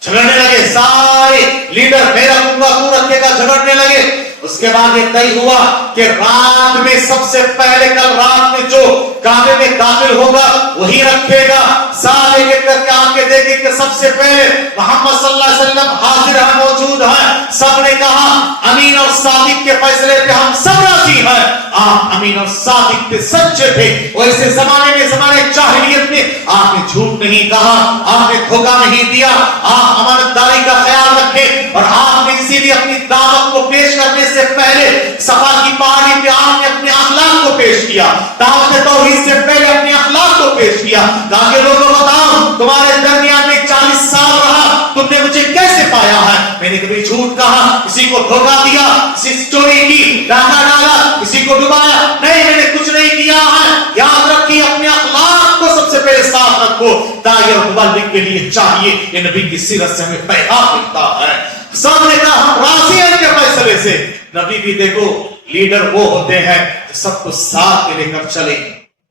جھگڑنے لگے سارے لیڈر، میرا کنگا تو رکھے گا، جھگڑنے لگے. اس کے بعد یہ طے ہوا کہ رات میں سب سے پہلے کل رات میں جو کعبے میں داخل ہوگا وہی رکھے گا. سارے کے کر کے آ کے دیکھیں کہ سب سے پہلے محمد صلی اللہ علیہ وسلم حاضر ہیں, موجود ہیں. سب نے کہا امین اور صادق کے فیصلے پہ ہم سب راضی ہیں. آپ امین اور صادق پہ سچے تھے. ویسے زمانے میں, زمانے جاہلیت میں آپ نے جھوٹ نہیں کہا, آپ نے دھوکہ نہیں دیا, آپ امانتداری کا خیال رکھے. اور آپ نے اسی لیے اپنی دعوت کو پیش کرنے سے پہلے صفا کی پہاڑی پہ آپ نے اپنے اخلاق کو پیش کیا. دعوت توحید سے پہلے اپنے اخلاق کو پیش کیا تاکہ لوگوں کو بتاؤں تمہارے درمیان میں 40 سال رہا, تم نے مجھے کیسے پایا ہے. میں نے کبھی جھوٹ کہا, کسی کو دھوکہ دیا, کسی سے چوری کی, ڈاکہ ڈالا, کسی کو ڈبایا نہیں, میں نے کچھ نہیں کیا ہے. یاد رکھیے اپنے اخلاق کو سب سے پہلے صاف رکھو. داعیہ مبلغ کے لیے چاہیے یہ نبی کی سیرت سے ہمیں پیغام ملتا ہے. سب نے کہا ہم راضی ہیں کے فیصلے سے. نبی بھی دیکھو لیڈر وہ ہوتے ہیں جو سب کو ساتھ میں لے کر چلے.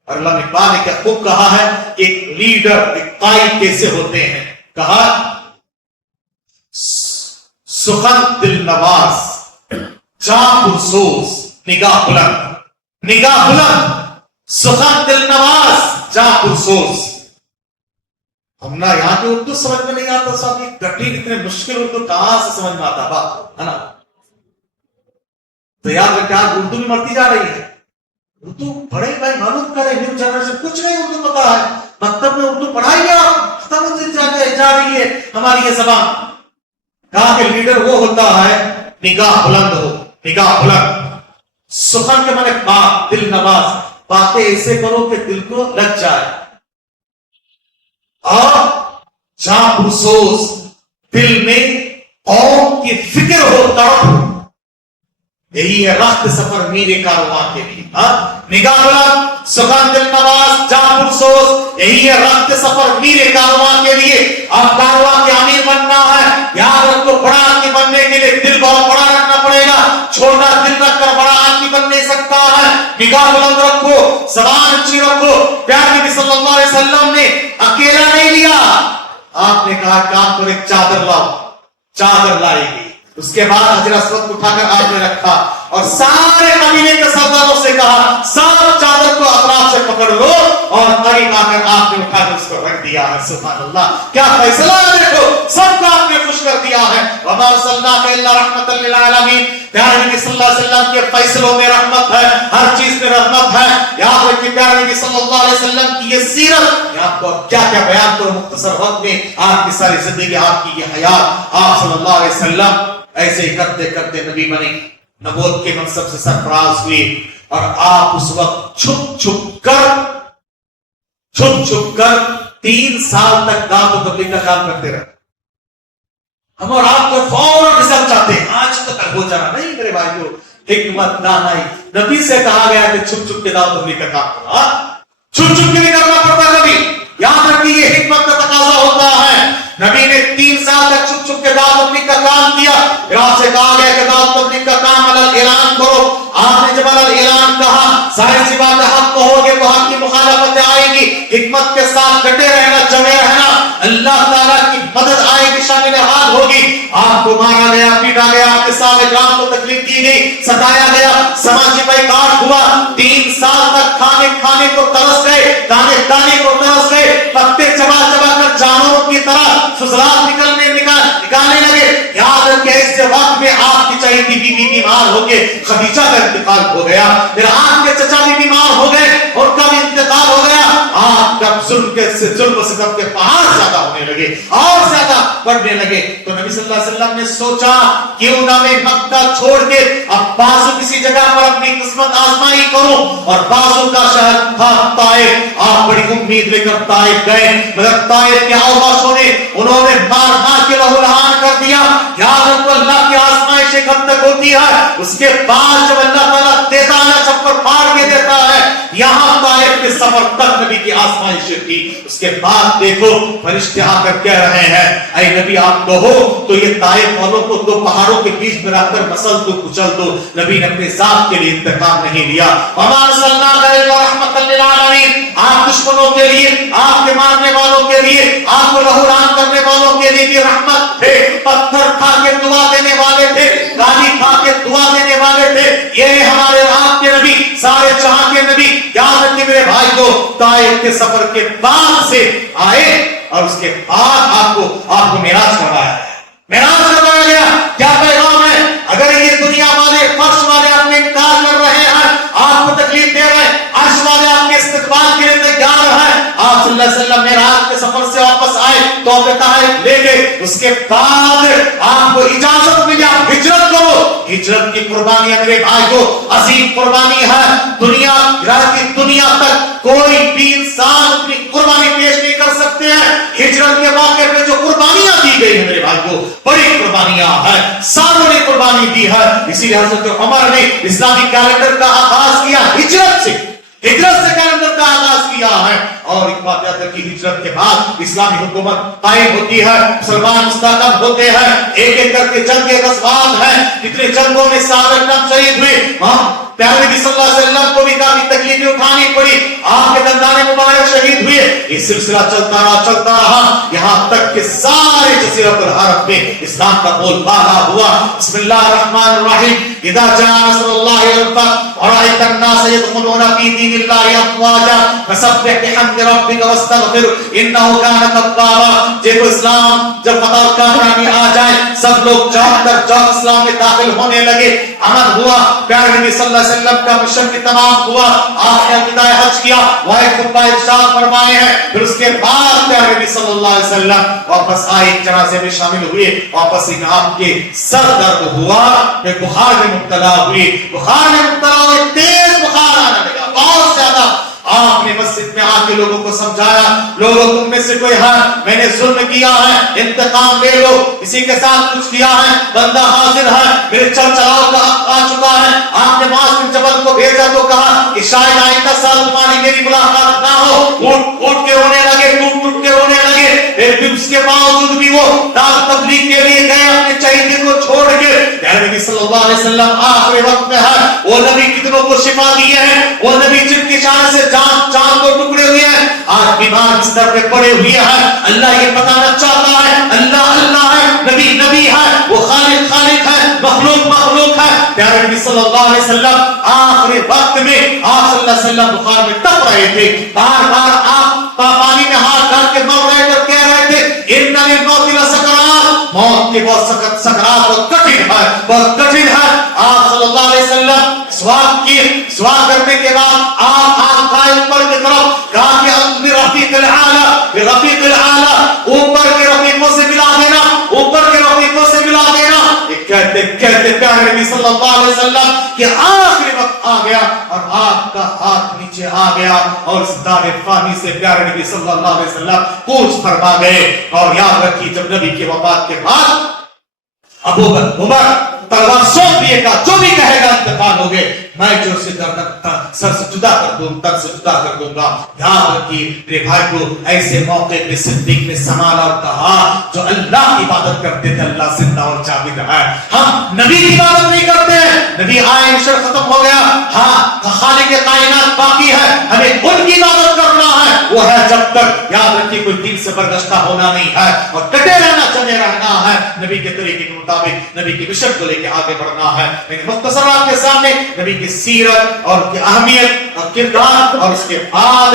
اور اللہ نے پاک نے کیا خوب کہا ہے کہ ایک لیڈر, ایک قائد کیسے ہوتے ہیں. کہا سخن دل نواز, جاں پرسوز, نگاہ بلند, نگاہ بلند, سخن دل نواز, جاں پرسوز. ہم نا یہاں پہ اردو سمجھ میں نہیں آتا صاحب, یہ کٹھن اتنے مشکل اردو کہاں سے سمجھ میں آتا بات ہے نا. تو یاد رکھیں آج اردو بھی مرتی جا رہی ہے. اردو بڑے بھائی معلوم کرے, نیو جنریشن کچھ نہیں اردو پتا ہے. مکتب میں اردو پڑھائی گیا, ختم ہوتی جا رہی ہے ہماری یہ زبان. کہا کہ لیڈر وہ ہوتا ہے نگاہ بلند ہو, نگاہ بلند. سخن کے معنی بات, دل نواز, باتیں ایسے کرو کہ دل کو لگ جائے. اور جاں پرسوز, دل میں قوم کی فکر ہو, تڑپ. یہی ہے رخت سفر میرے کاروان کے لیے. نگاہ بلند, سخن دل نواز, جاں پرسوز, یہی ہے رخت سفر میرے کاروان کے لیے. اب کاروان کے امیر بننا ہے, یاد رکھو بڑا آدمی بننے کے لیے دل بہت بڑا رکھنا پڑے گا. چھوٹا دل رکھ کر بڑا آدمی بن نہیں سکتا ہے. نگاہ بلند رکھو, زبان اچھی رکھو. پیارے نبی صلی اللہ علیہ وسلم نے اکیلا نہیں لیا, آپ نے کہا کام کو ایک چادر لاؤ, چادر لائے گی. اس کے بعد حجر اسود کو اٹھا کر آپ نے رکھا اور سارے قبیلے کے سرداروں سے کہا سب چادر کو اطراف سے پکڑ لو, اور قریب آ کر آپ نے اٹھا کر اس کو رکھ دیا ہے. سبحان اللہ, کیا فیصلہ ہے دیکھو, سب کو آپ نے خوش کر دیا ہے. وما ارسلناک الا رحمۃ للعالمین. پیارے نبی صلی اللہ علیہ وسلم کے فیصلوں میں رحمت ہے, ہر چیز میں رحمت ہے. یاد رکھیے پیارے نبی صلی اللہ علیہ وسلم کی یہ سیرت, آپ کو کیا کیا بیان کروں مختصر وقت میں. آپ کی ساری زندگی, آپ کی یہ حیات, آپ صلی اللہ علیہ وسلم ایسے ہی کرتے کرتے نبی بنے, نبوت کے منصب سے سرفراز ہوئے. اور آپ اس وقت چھپ چھپ کر 3 سال تک دعوت و تبلیغ کا کام کرتے رہے. ہم اور آپ کو فوراً رزلٹ چاہتے ہیں, آج تو کل ہو جانا نہیں میرے بھائیو. حکمت دانائی, نبی سے کہا گیا کہ چھپ چھپ کے دعوت و تبلیغ کا کام کرو. چھپ چھپ کے بھی کرنا پڑتا ہے نبی. یاد رکھیے یہ حکمت کا تقاضا ہوتا ہے. نبی نے 3 سال تک چھپ چھپ کے دعوت تبلیغ کا کام کیا. پھر آپ سے کہا گیا کہ دعوت تبلیغ کا کام اعلان کرو. آپ نے جب اعلان کہا, ظاہر سی بات ہے حق کہو گے تو حق کی مخالفتیں آئیں گی. حکمت کے ساتھ ڈٹے رہنا, جمے رہنا, اللہ تعالیٰ کی مدد آئے گی, شامل حال ہوگی. آپ کو مارا گیا, پیٹا گیا, آپ کے سامنے گرام کو تکلیف دی گئی, ستایا گیا, سماجی بائیکاٹ ہوا. 3 سال تک کھانے کو ترس گئے, دانے کو ترس گئے, پتے چبا کر جانوروں کی طرح سسرال نکالنے لگے. یاد رکھیں اس وقت میں آپ کی چہیتی بیوی بیمار ہو گئے, خدیجہ کا انتقال ہو گیا. پھر آپ کے چچا بھی بیمار ہو گئے, ان کا بھی انتقال ہو گیا. آپ کا ظلم ستم کے پہاڑ زیادہ ہونے لگے, اور زیادہ بڑھنے لگے. تو نبی صلی اللہ علیہ وسلم نے سوچا کیوں نہ میں مکہ چھوڑ کے اب بازو کسی جگہ پر اپنی قسمت آزمائی کروں. اور بازو کا شہر تھا طائف. آپ بڑی امید لے کر طائف گئے, مگر طائف کے اوباشوں نے انہوں نے مار کے لہو لہان کر دیا. یاد رکھو اللہ کی آزمائش ایک حد تک ہوتی ہے, اس کے بعد جب اللہ تعالیٰ دیتا ہے چھپر پھاڑ کے دیتا ہے. یہاں طائف کے سفر تک نبی کی آزمائشیں تھی. اس کے بعد دیکھو فرشتے آ کر کہہ رہے ہیں اے نبی آپ کہو تو یہ طائف والوں کو دو پہاڑوں کے بیچ میں رکھ کر مسل دو کچل دو. نبی نے اپنے ذات کے لیے انتقام نہیں لیا. وما ارسلناک الا رحمۃ للعالمین. آپ دشمنوں کے لیے, آپ کے مارنے والوں کے لیے, آپ کو لہوران کرنے والوں کے لیے بھی رحمت تھے. پتھر کھا کے دعا دینے والے تھے, گالی کھا کے دعا دینے والے تھے. یہ ہمارے آپ کے نبی, سارے جہاں کے نبی. یاد رکھیں میرے بھائی کو, طائف کے سفر کے بعد سے آئے اور اس کے بعد آپ کو معراج کروایا ہے. معراج کروایا گیا. کیا پیغام ہے؟ اگر یہ دنیا والے, فرش والے آپ نے انکار کر رہے ہیں, آپ کو تکلیف دے رہے ہیں, عرش والے آپ کے استقبال کے لیے تیار ہیں, آپ صلی اللہ علیہ وسلم معراج کے سفر سے واپس آئے تو طائف لے گئے. اس کے بعد آپ کو اجازت ملی آپ ہجرت کرو. ہجرت کی قربانی میرے بھائی کو عظیم قربانی ہے. دنیا تک کوئی بھی انسان اپنی قربانی پیش نہیں کر سکتے ہیں. ہجرت کے موقع پہ جو قربانیاں دی گئی ہیں میرے بھائی کو, بڑی قربانیاں ہیں, ساروں نے قربانی دی ہے. اسی لیے حضرت عمر نے اسلامی کیلنڈر کا آغاز کیا ہجرت سے کیلنڈر کا آغاز کیا ہے. اور ایک بات یاد رکھیے, ہجرت کے بعد اسلامی حکومت قائم ہوتی ہے, مسلمان مستحکم ہوتے ہیں, ایک ایک کر کے جنگ کے غزوات ہیں. کتنے جنگوں میں صحابہ کرام شہید ہوئے. پیارے نبی صلی اللہ علیہ وسلم کو بھی کافی تکلیفیں اٹھانی پڑی, آپ کے دندان مبارک شہید ہوئے. یہ سلسلہ چلتا رہا یہاں تک کہ سارے جزیرۃ العرب میں اسلام کا بول بالا ہوا. بسم اللہ الرحمن الرحیم. اذا جاء نصر اللہ والفتح ورأيت الناس يدخلون في دين الله افواجا فسبح بحمد ربك واستغفر انه كان توابا. جب اسلام, جب فتح اور کامیابی آ جائے, سب لوگ چوک اسلام میں داخل ہونے لگے. امن ہوا. پیارے نبی صلی اللہ علیہ وسلم کا مشن بھی تمام ہوا. آپ نے ابتدائے حج کیا, وہاں خطبہ ارشاد فرمائے ہیں. پھر اس کے بعد پیارے نبی صلی اللہ علیہ وسلم واپس آئے, جنازے میں شامل ہوئے. واپس ان آپ کے سر درد ہوا, پھر بخار میں مبتلا ہوئے. بخار میں مبتلا ہوئے, تیز بخار آنے لگا, بہت زیادہ. آپ نے مسجد میں آ کے لوگوں کو سمجھایا, لوگوں تم میں سے کوئی ہے, میں نے ظلم کیا ہے, انتقام لے لو. اسی کے ساتھ کچھ کیا ہے, بندہ حاضر ہے, میرے چل چلاؤ کا آ چکا ہے. آپ نے معاذ بن جبل کو بھیجا تو کہا کہ شاید آئندہ سال تمہاری میری ملاقات نہ ہو. اٹھ کے رونے لگے, ٹوٹ کے رونے لگے. پھر اس کے باوجود بھی وہ دعوت تبلیغ کے لیے گئے اپنے چہیتے کو چھوڑ کے. پیارے نبی صلی اللہ علیہ وسلم آخری وقت میں ہے. وہ نبی کتنوں کو شفا دیے ہیں, وہ نبی جن کی شان سے چاند کو ٹکڑے ہوئے ہیں, آج بیمار بستر پہ پڑے ہوئے ہیں. اللہ یہ بتانا چاہتا ہے اللہ اللہ ہے, نبی نبی ہے, وہ خالق خالق ہے, مخلوق مخلوق ہے. پیارے نبی صلی اللہ علیہ وسلم آخری وقت میں آپ صلی اللہ علیہ وسلم بخار میں تپ رہے تھے. بار بار آپ پانی میں ہاتھ ڈال کے مر رہے تھے, کہہ رہے تھے ان للموت لسکرات, موت کے بہت سکرات بہت کٹھن ہے, بہت کٹھن ہے. آپ صلی اللہ علیہ وسلم سوال کرنے کے بعد آپ اوپر کی طرف کہا کہ رفیق الاعلی, اوپر کے رفیقوں سے ملا دینا, اوپر کے رفیقوں سے ملا دینا. کہتے پیارے نبی صلی اللہ علیہ وسلم کہ آخری وقت آ گیا اور آپ کا ہاتھ نیچے آ گیا اور اس دار فانی سے پیارے نبی صلی اللہ علیہ وسلم کوچ فرما گئے. اور یاد رکھیے جب نبی کی وفات کے بعد ابو بکر عمر تلوار سونپ دیے گا, جو بھی کہے گا انتقال ہو گئے, میں جو سے سر سے جدا کر دوں, تن سے جدا کر دوں گا. یاد رکھیے میرے بھائی کو, ایسے موقع پہ صدیق نے سنبھالا اور کہا جو اللہ کی عبادت کرتے تھے اللہ زندہ اور جاوید ہے, ہم نبی کی عبادت نہیں کرتے ہیں. نبی آئے, مشن ختم ہو گیا, ہاں خالق کائنات باقی ہے, ہمیں ان کی عبادت کرنا ہے, وہ ہے جب تک. یاد رکھیے کوئی دین سے برگشتہ ہونا نہیں ہے اور ڈٹے رہنا, چلے رہنا ہے, نبی کے طریقے کے مطابق نبی کی مشن کو لے کے آگے بڑھنا ہے. لیکن مختصر آپ کے سامنے نبی کی سیرت اور کی اہمیت اور کردار اور اس کے بعد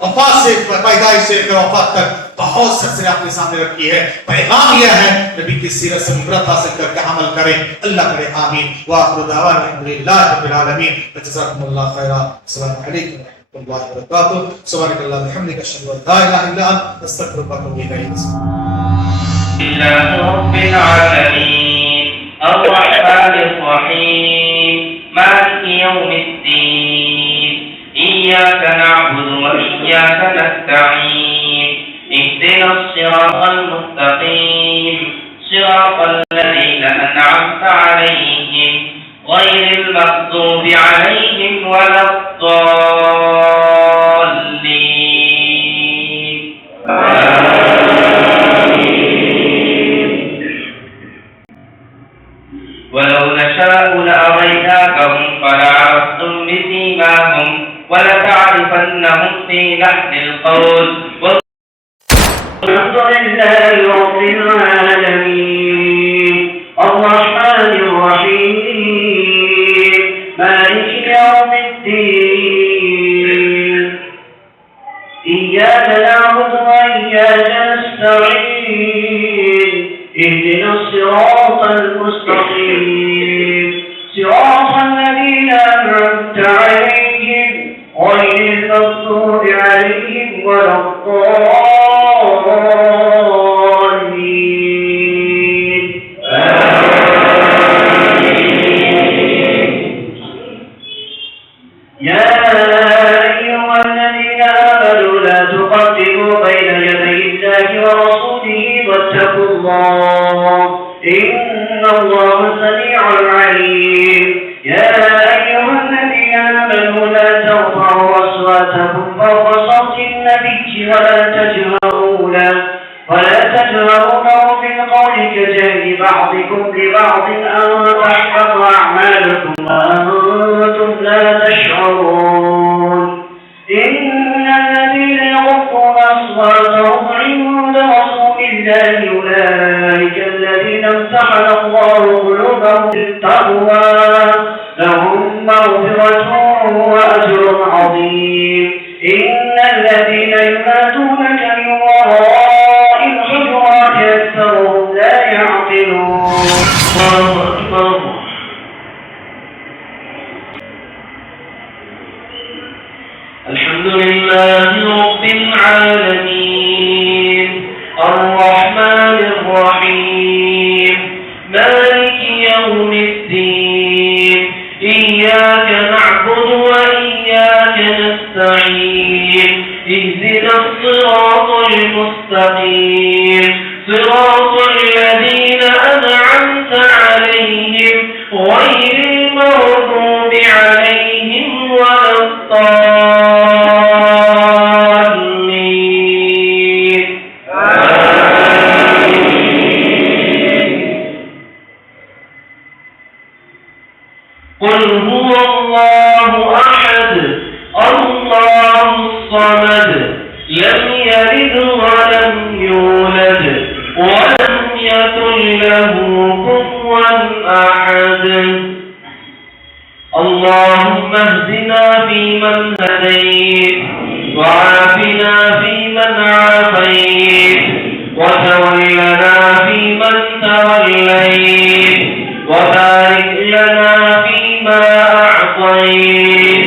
وفات سے, پیدائش سے وفات تک بہت سلسلے آپ کے سامنے رکھی ہے. پیغام یہ ہے نبی کی سیرت سے عبرت حاصل کر کے عمل کریں. اللہ کرے آمین. وآخر دعوانا الحمدللہ رب العالمین. جزاکم اللہ خیرا. السلام علیکم ورحمۃ اللہ وبرکاتہ. سبحانک اللہم وبحمدک اشہد ان لا الہ الا انت استغفرک واتوب الیک. رب العالمین الرحمن الرحیم مالک یوم الدین إياك نعبد وإياك نستعين اهدنا الصراط المستقيم صراط الذين أنعمت عليهم غير المغضوب عليهم ولا الضالين. بسيماهم ولتعرفنهم في لحن القول. الحمد لله رب العالمين الرحمن الرحيم مالك يوم الدين إياك نعبد وإياك نستعين اهدنا الصراط المستقيم صراط الذين أنعمت عليهم غير المغضوب عليهم ولا الضالين يا أيها الذين آمنوا لا تقدموا بين يدي الله ورسوله واتقوا الله إن الله سميع عليم. يا أيها الذين آمنوا لا ترفعوا أصواتكم فوق صوت النبي ولا تجهروا له بالقول كجهر بعضكم لبعض أن تحبط أعمالكم وأنتم لا تشعرون. إن الذين يغضون أصواتهم عند رسول الله أولئك الذين امتحن الله قلوبهم للتقوى لهم مغفرة وأجر عظيم. إن الذين ينادونك من وراء الحجرات أكثرهم لا يعقلون. الله أكبر. الحمد لله رب العالمين الرحمن الرحيم مالك يوم الدين إياك نعبد وإياك نستعين اهدنا الصراط المستقيم صراط الذين أنعمت عليهم غير المغضوب عليهم ولا الضالين. قل هو الله أحد الله الصمد لم يلد ولم يولد ولم يكن له كفوا أحد. اللهم اهدنا فيمن هديت وعافنا فيمن عافيت وتولنا فيمن توليت وبارك لنا فيما أعطيت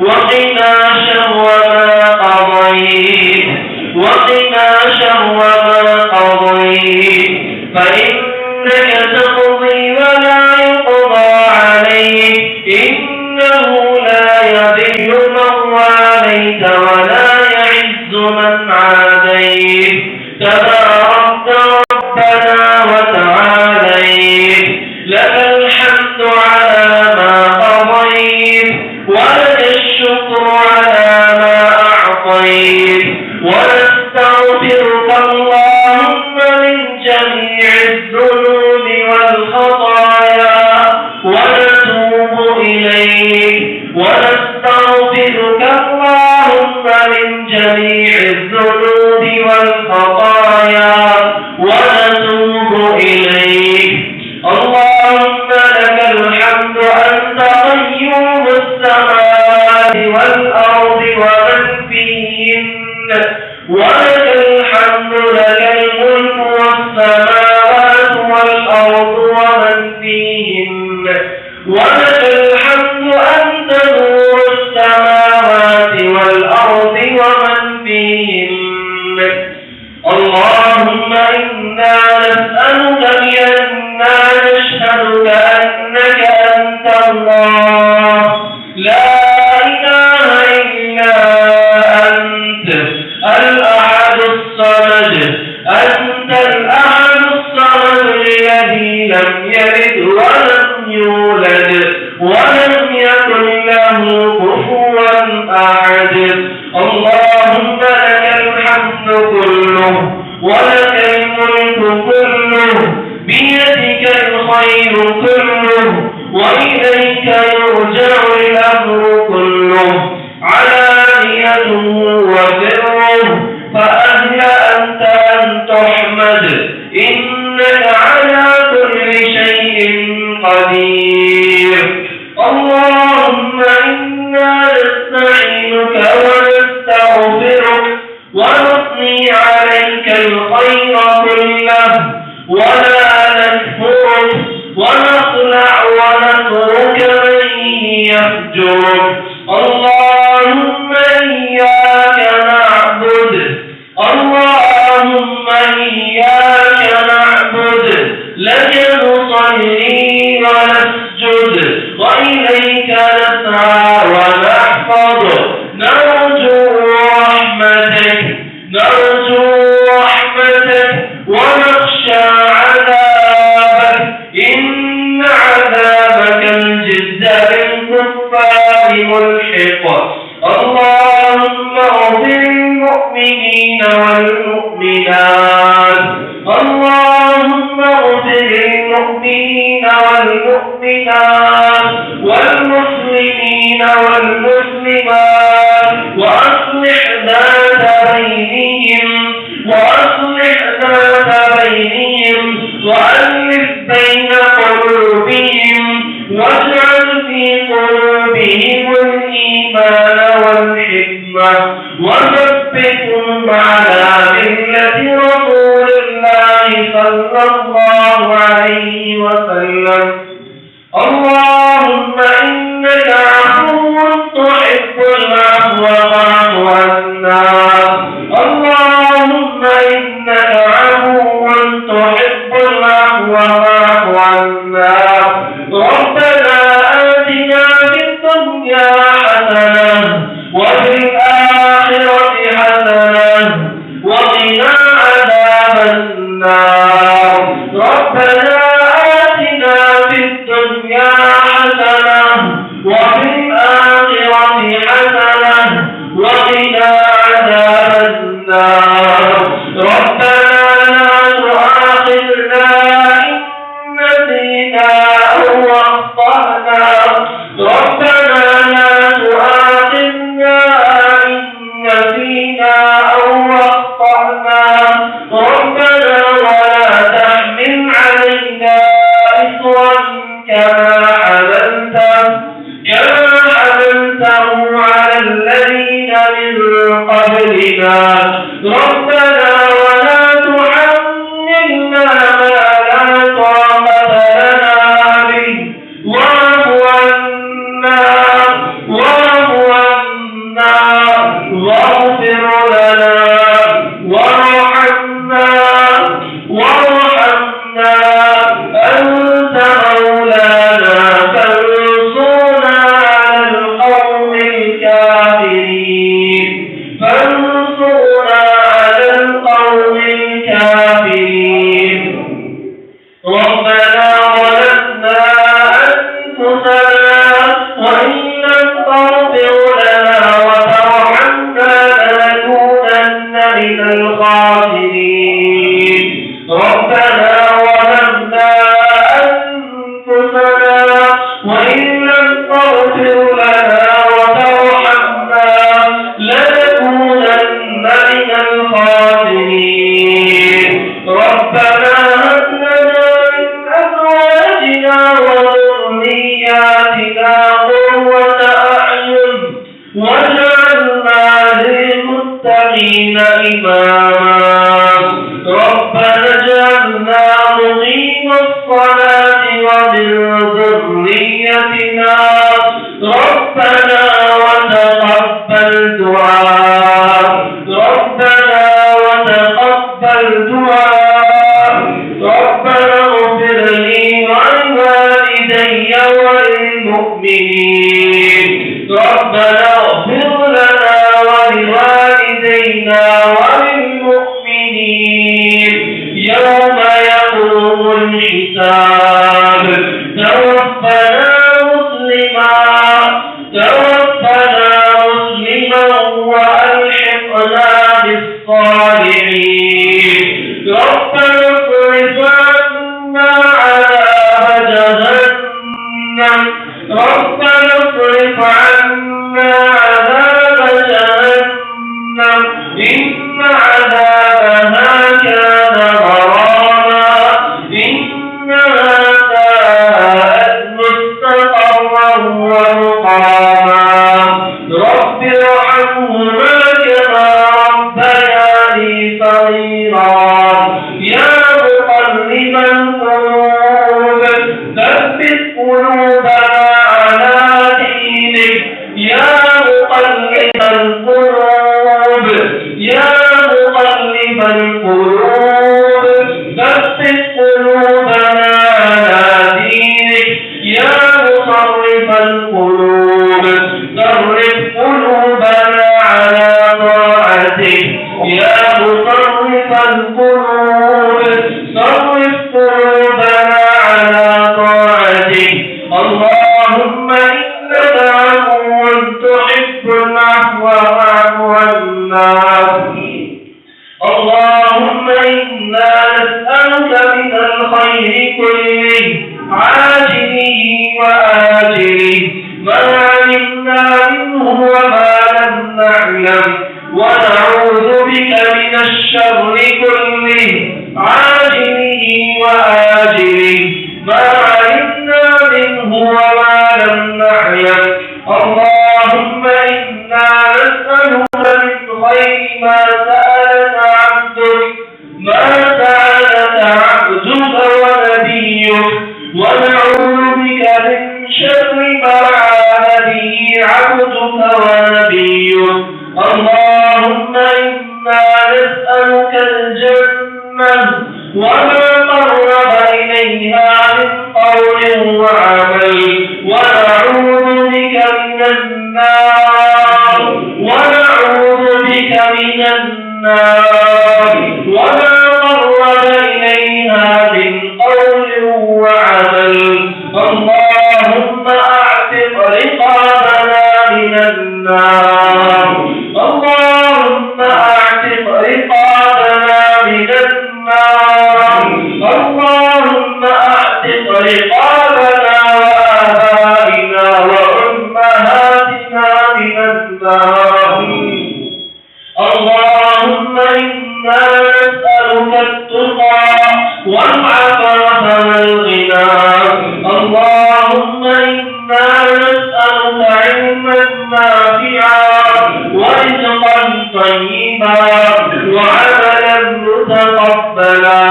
وقنا شر ما قضيت فإنك تقضي ولا يقضى عليك إنه لا يذل من واليت ولا يعز من عاديت تباركت ربنا وتعاليت لك الحمد على ما قضيت ولك الشكر على ما أعطيت ونستغفرك اللهم من جميع الذنوب والخطايا ونتوب إليك ونستغفرك اللهم من جميع الذنوب والخطايا ونتوب إليك. اللهم لك الحمد أنت قيوم السماوات والأرض ومن فيهن ولك الحمد لك الملك والسماوات والأرض ومن فيهن ولك الحمد أنت نور السماوات والأرض ومن فيهن. اللهم إنا نسألك بأننا نشهد أنك أنت الله لا إله إلا أنت الأحد الصمد أنت الأحد الصمد الذي لم يلد ولم يولد ولم يكن له كفوا أحد. اللهم لك الحمد كله ولك الملك كله بيدك الخير كله وإليك يرجع الأمر الكبير. اللهم إنا نستعينك ونستغفرك ونثني عليك الخير كله ولا نكفرك ونخلع ونترك من يفجرك. اللهم إياك نعبد اللهم إياك نعبد لك نصلي ونسجد وإليك نسعى ونحفظ نرجو رحمتك ونخشى عذابك إن عذابك الجد بالكفار ملحق. اللهم اغفر للمؤمنين والمؤمنات والمسلمين والمسلمات وأصلح ذات بينهم وألف بين قلوبهم واجعل في قلوبهم الإيمان والحكمة وثبتهم على ملة رسول الله صلى الله عليه وسلم. اللهم إنك عفو تحب العفو فاعف عنا. اللهم إنك عفو تحب العفو فاعف عنا. ربنا آتنا في الدنيا حسنة وفي الآخرة حسنة وقنا عذاب النار. ربنا آتنا في الدنيا حسنة وفي الآخرة حسنة وقنا عذاب النار. ربنا لا تؤاخذنا إن نسينا أو أخطأنا. ربنا لا تؤاخذنا إن نسينا أو أخطأنا. ربنا ولا تحمل علينا إصرا كما حملته على الذين من قبلنا. ربنا ولا تحملنا ما لا طاقة لنا به. واعف عنا واغفر لنا وارحمنا أنت مولانا فانصرنا على القوم الكافرين. ربنا ظلمنا أنفسنا وإن لم تغفر لنا وترحمنا لنكونن من الخاسرين. ربنا ظلمنا أنفسنا وإن لم تغفر لنا وترحمنا لنكونن من الخاسرين. ربنا هب لنا من أزواجنا وذرياتنا قرة أعين واجعلنا للمتقين إماما. ربنا اجعلنا مقيم الصلاة ومن ذريتنا ربنا وتقبل دعاء. ربنا اغفر لي ولوالدي وللمؤمنين. ربنا اغفر لنا ولوالدينا وللمؤمنين يوم يقوم الحساب. توفنا مسلما وألحقنا بالصالحين. ربنا اصرف عنا عذاب جهنم. ربنا اصرف عنا عذاب رب ارحمهما كما ربياني صغيرا يا مقلب القلوب ثبت قلوبنا على دينك يا مقلب القلوب يا مقلب القلوب ثبت قلوبنا على دينك يا مصرف القلوب صرف قلوبنا على طاعتك يا مصرف القلوب صرف قلوبنا على طاعتك اللهم إنك عفو تحب العفو فاعف عنا اللهم إنا نسألك من الخير كله عاجله وآجله ما علمنا منه وما لم نعلم ونعوذ بك من الشر كله عاجله وآجله ما علمنا منه وما لم نعلم اللهم إنا نسألك من خير ما سألك عبدك ونبيك ونعوذ بك من شر ما عاد به عبدك ونبيك اللهم إنا نسألك الجنة وما قرب إليها من قول وعمل ونعوذ بك من النار وما قرب إليها من قول وعمل اللهم أعتق رقابنا من النار اللهم أعتق رقابنا من النار اللهم أعتق رقابنا وآبائنا وأمهاتنا من النار اللهم إنا نسألك التقى والعفاف والغنى اللهم إنا نسألك علما نافعا ورزقا طيبا وعملا متقبلا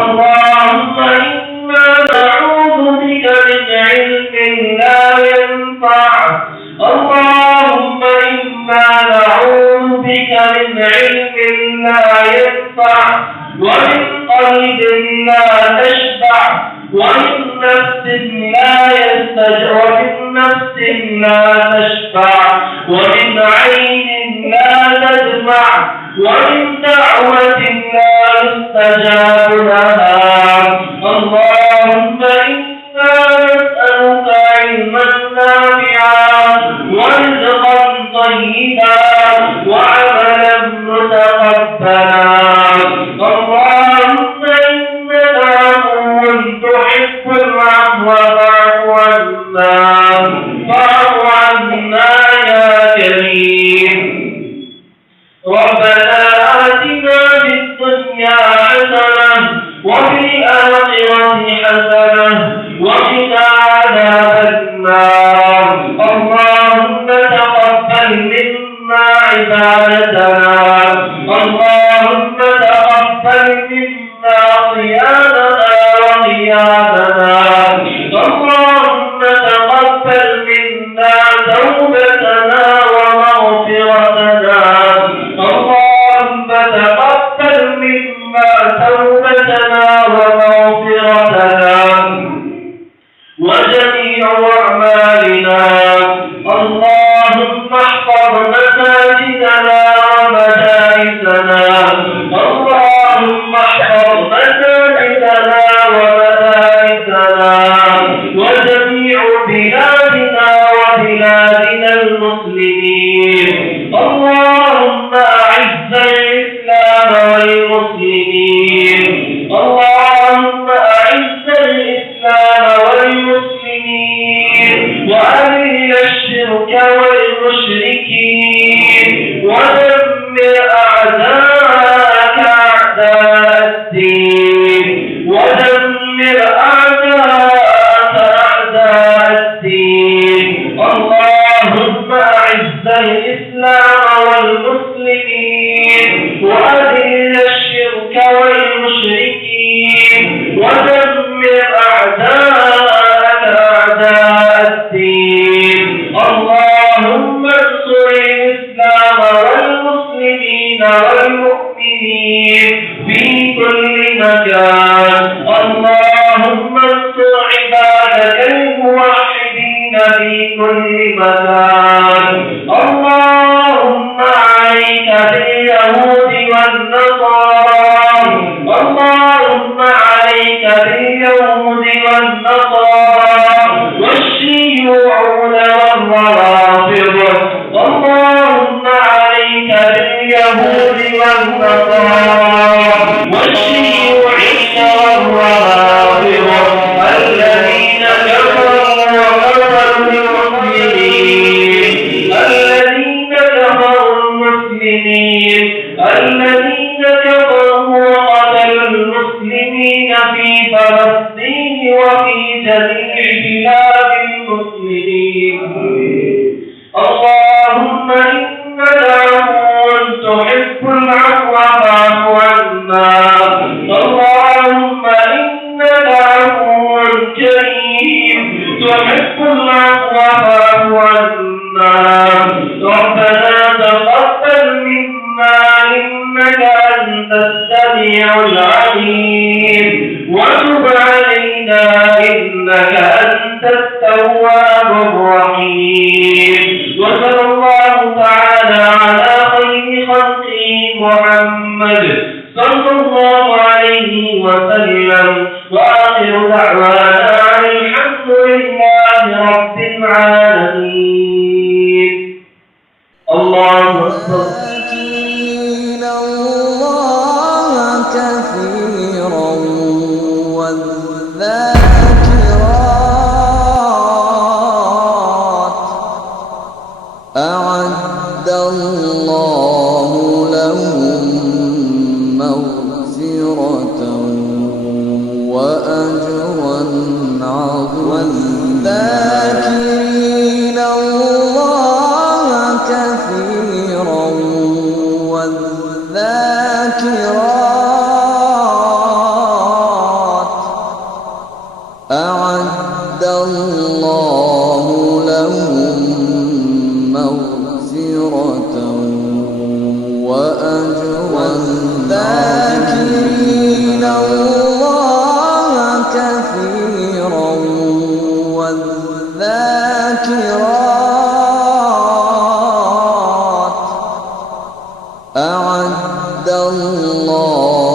اللهم إنا نعوذ بك من علم لا ينفع اللهم إنا نعوذ بك من علم لا ينفع ومن قلب لا تشبع ومن نفس لا تشبع ومن عين لا تدمع ومن دعوة لا يستجاب لها اللهم إنا نسألك علما نافعا ورزقا طيبا وعملا متقبلا اللهم إنك عفو تحب العفو فاعف عنا يا كريم ربنا آتنا في الدنيا حسنة وفي الآخرة حسنة وقنا عذاب النار اللهم تقبل منا عبادتنا اللهم تقبل منا صيامنا وقيامنا اللهم تقبل منا توبتنا ومغفرتنا اللهم تقبل منا توبتنا ومغفرتنا وجميع أعمالنا اللهم احفظ مساجدنا ومدارسنا اللهم احفظ مساجدنا ومدارسنا وجميع بلادنا وبلادنا المسلمين اللهم أعز الإسلام والمسلمين اللهم أعز الإسلام والمسلمين وأذل الشرك والمشركين ودمر أعداءك أعداء الدين ودمر أعداءك أعداء الدين اللهم أعز الإسلام والمسلمين وأذل الشرك والمشركين ودمر أعداءك أعداء الدين اللهم انصر الإسلام والمسلمين والمؤمنين في كل مكان اللهم انصر عبادك الموحدين في كل مكان اللهم عليك باليهود والنصارى اللهم عليك باليهود والنصارى والشيوعون والروافض اللهم عليك باليهود والنصارى والشيوعين والروافض الذين كفروا وقتلوا المسلمين الذين كفروا وقتلوا المسلمين في فلسطين وفي جميع بلاد المسلمين اللهم إنك عفو تحب العفو فاعف عنا اللهم إنك عفو كريم تحب العفو فاعف عنا ربنا تقبل منا إنك أنت السميع العليم وتب علينا إنك أنت التواب الرحيم وصلى الله تعالى على خير خلقه محمد صلى الله عليه وسلم وآخر دعوانا عن الحمد لله رب العالمين الله أكبر ذاكرين الله كثيرا والذاكرات أعد الله لهم مغفرة وأجرا عظيما والذاكرين الله كثيرا والذاكرات أعد الله لهم مغفرة وأجرا والذاكرين الله كثيرا والذاكرات أعد الله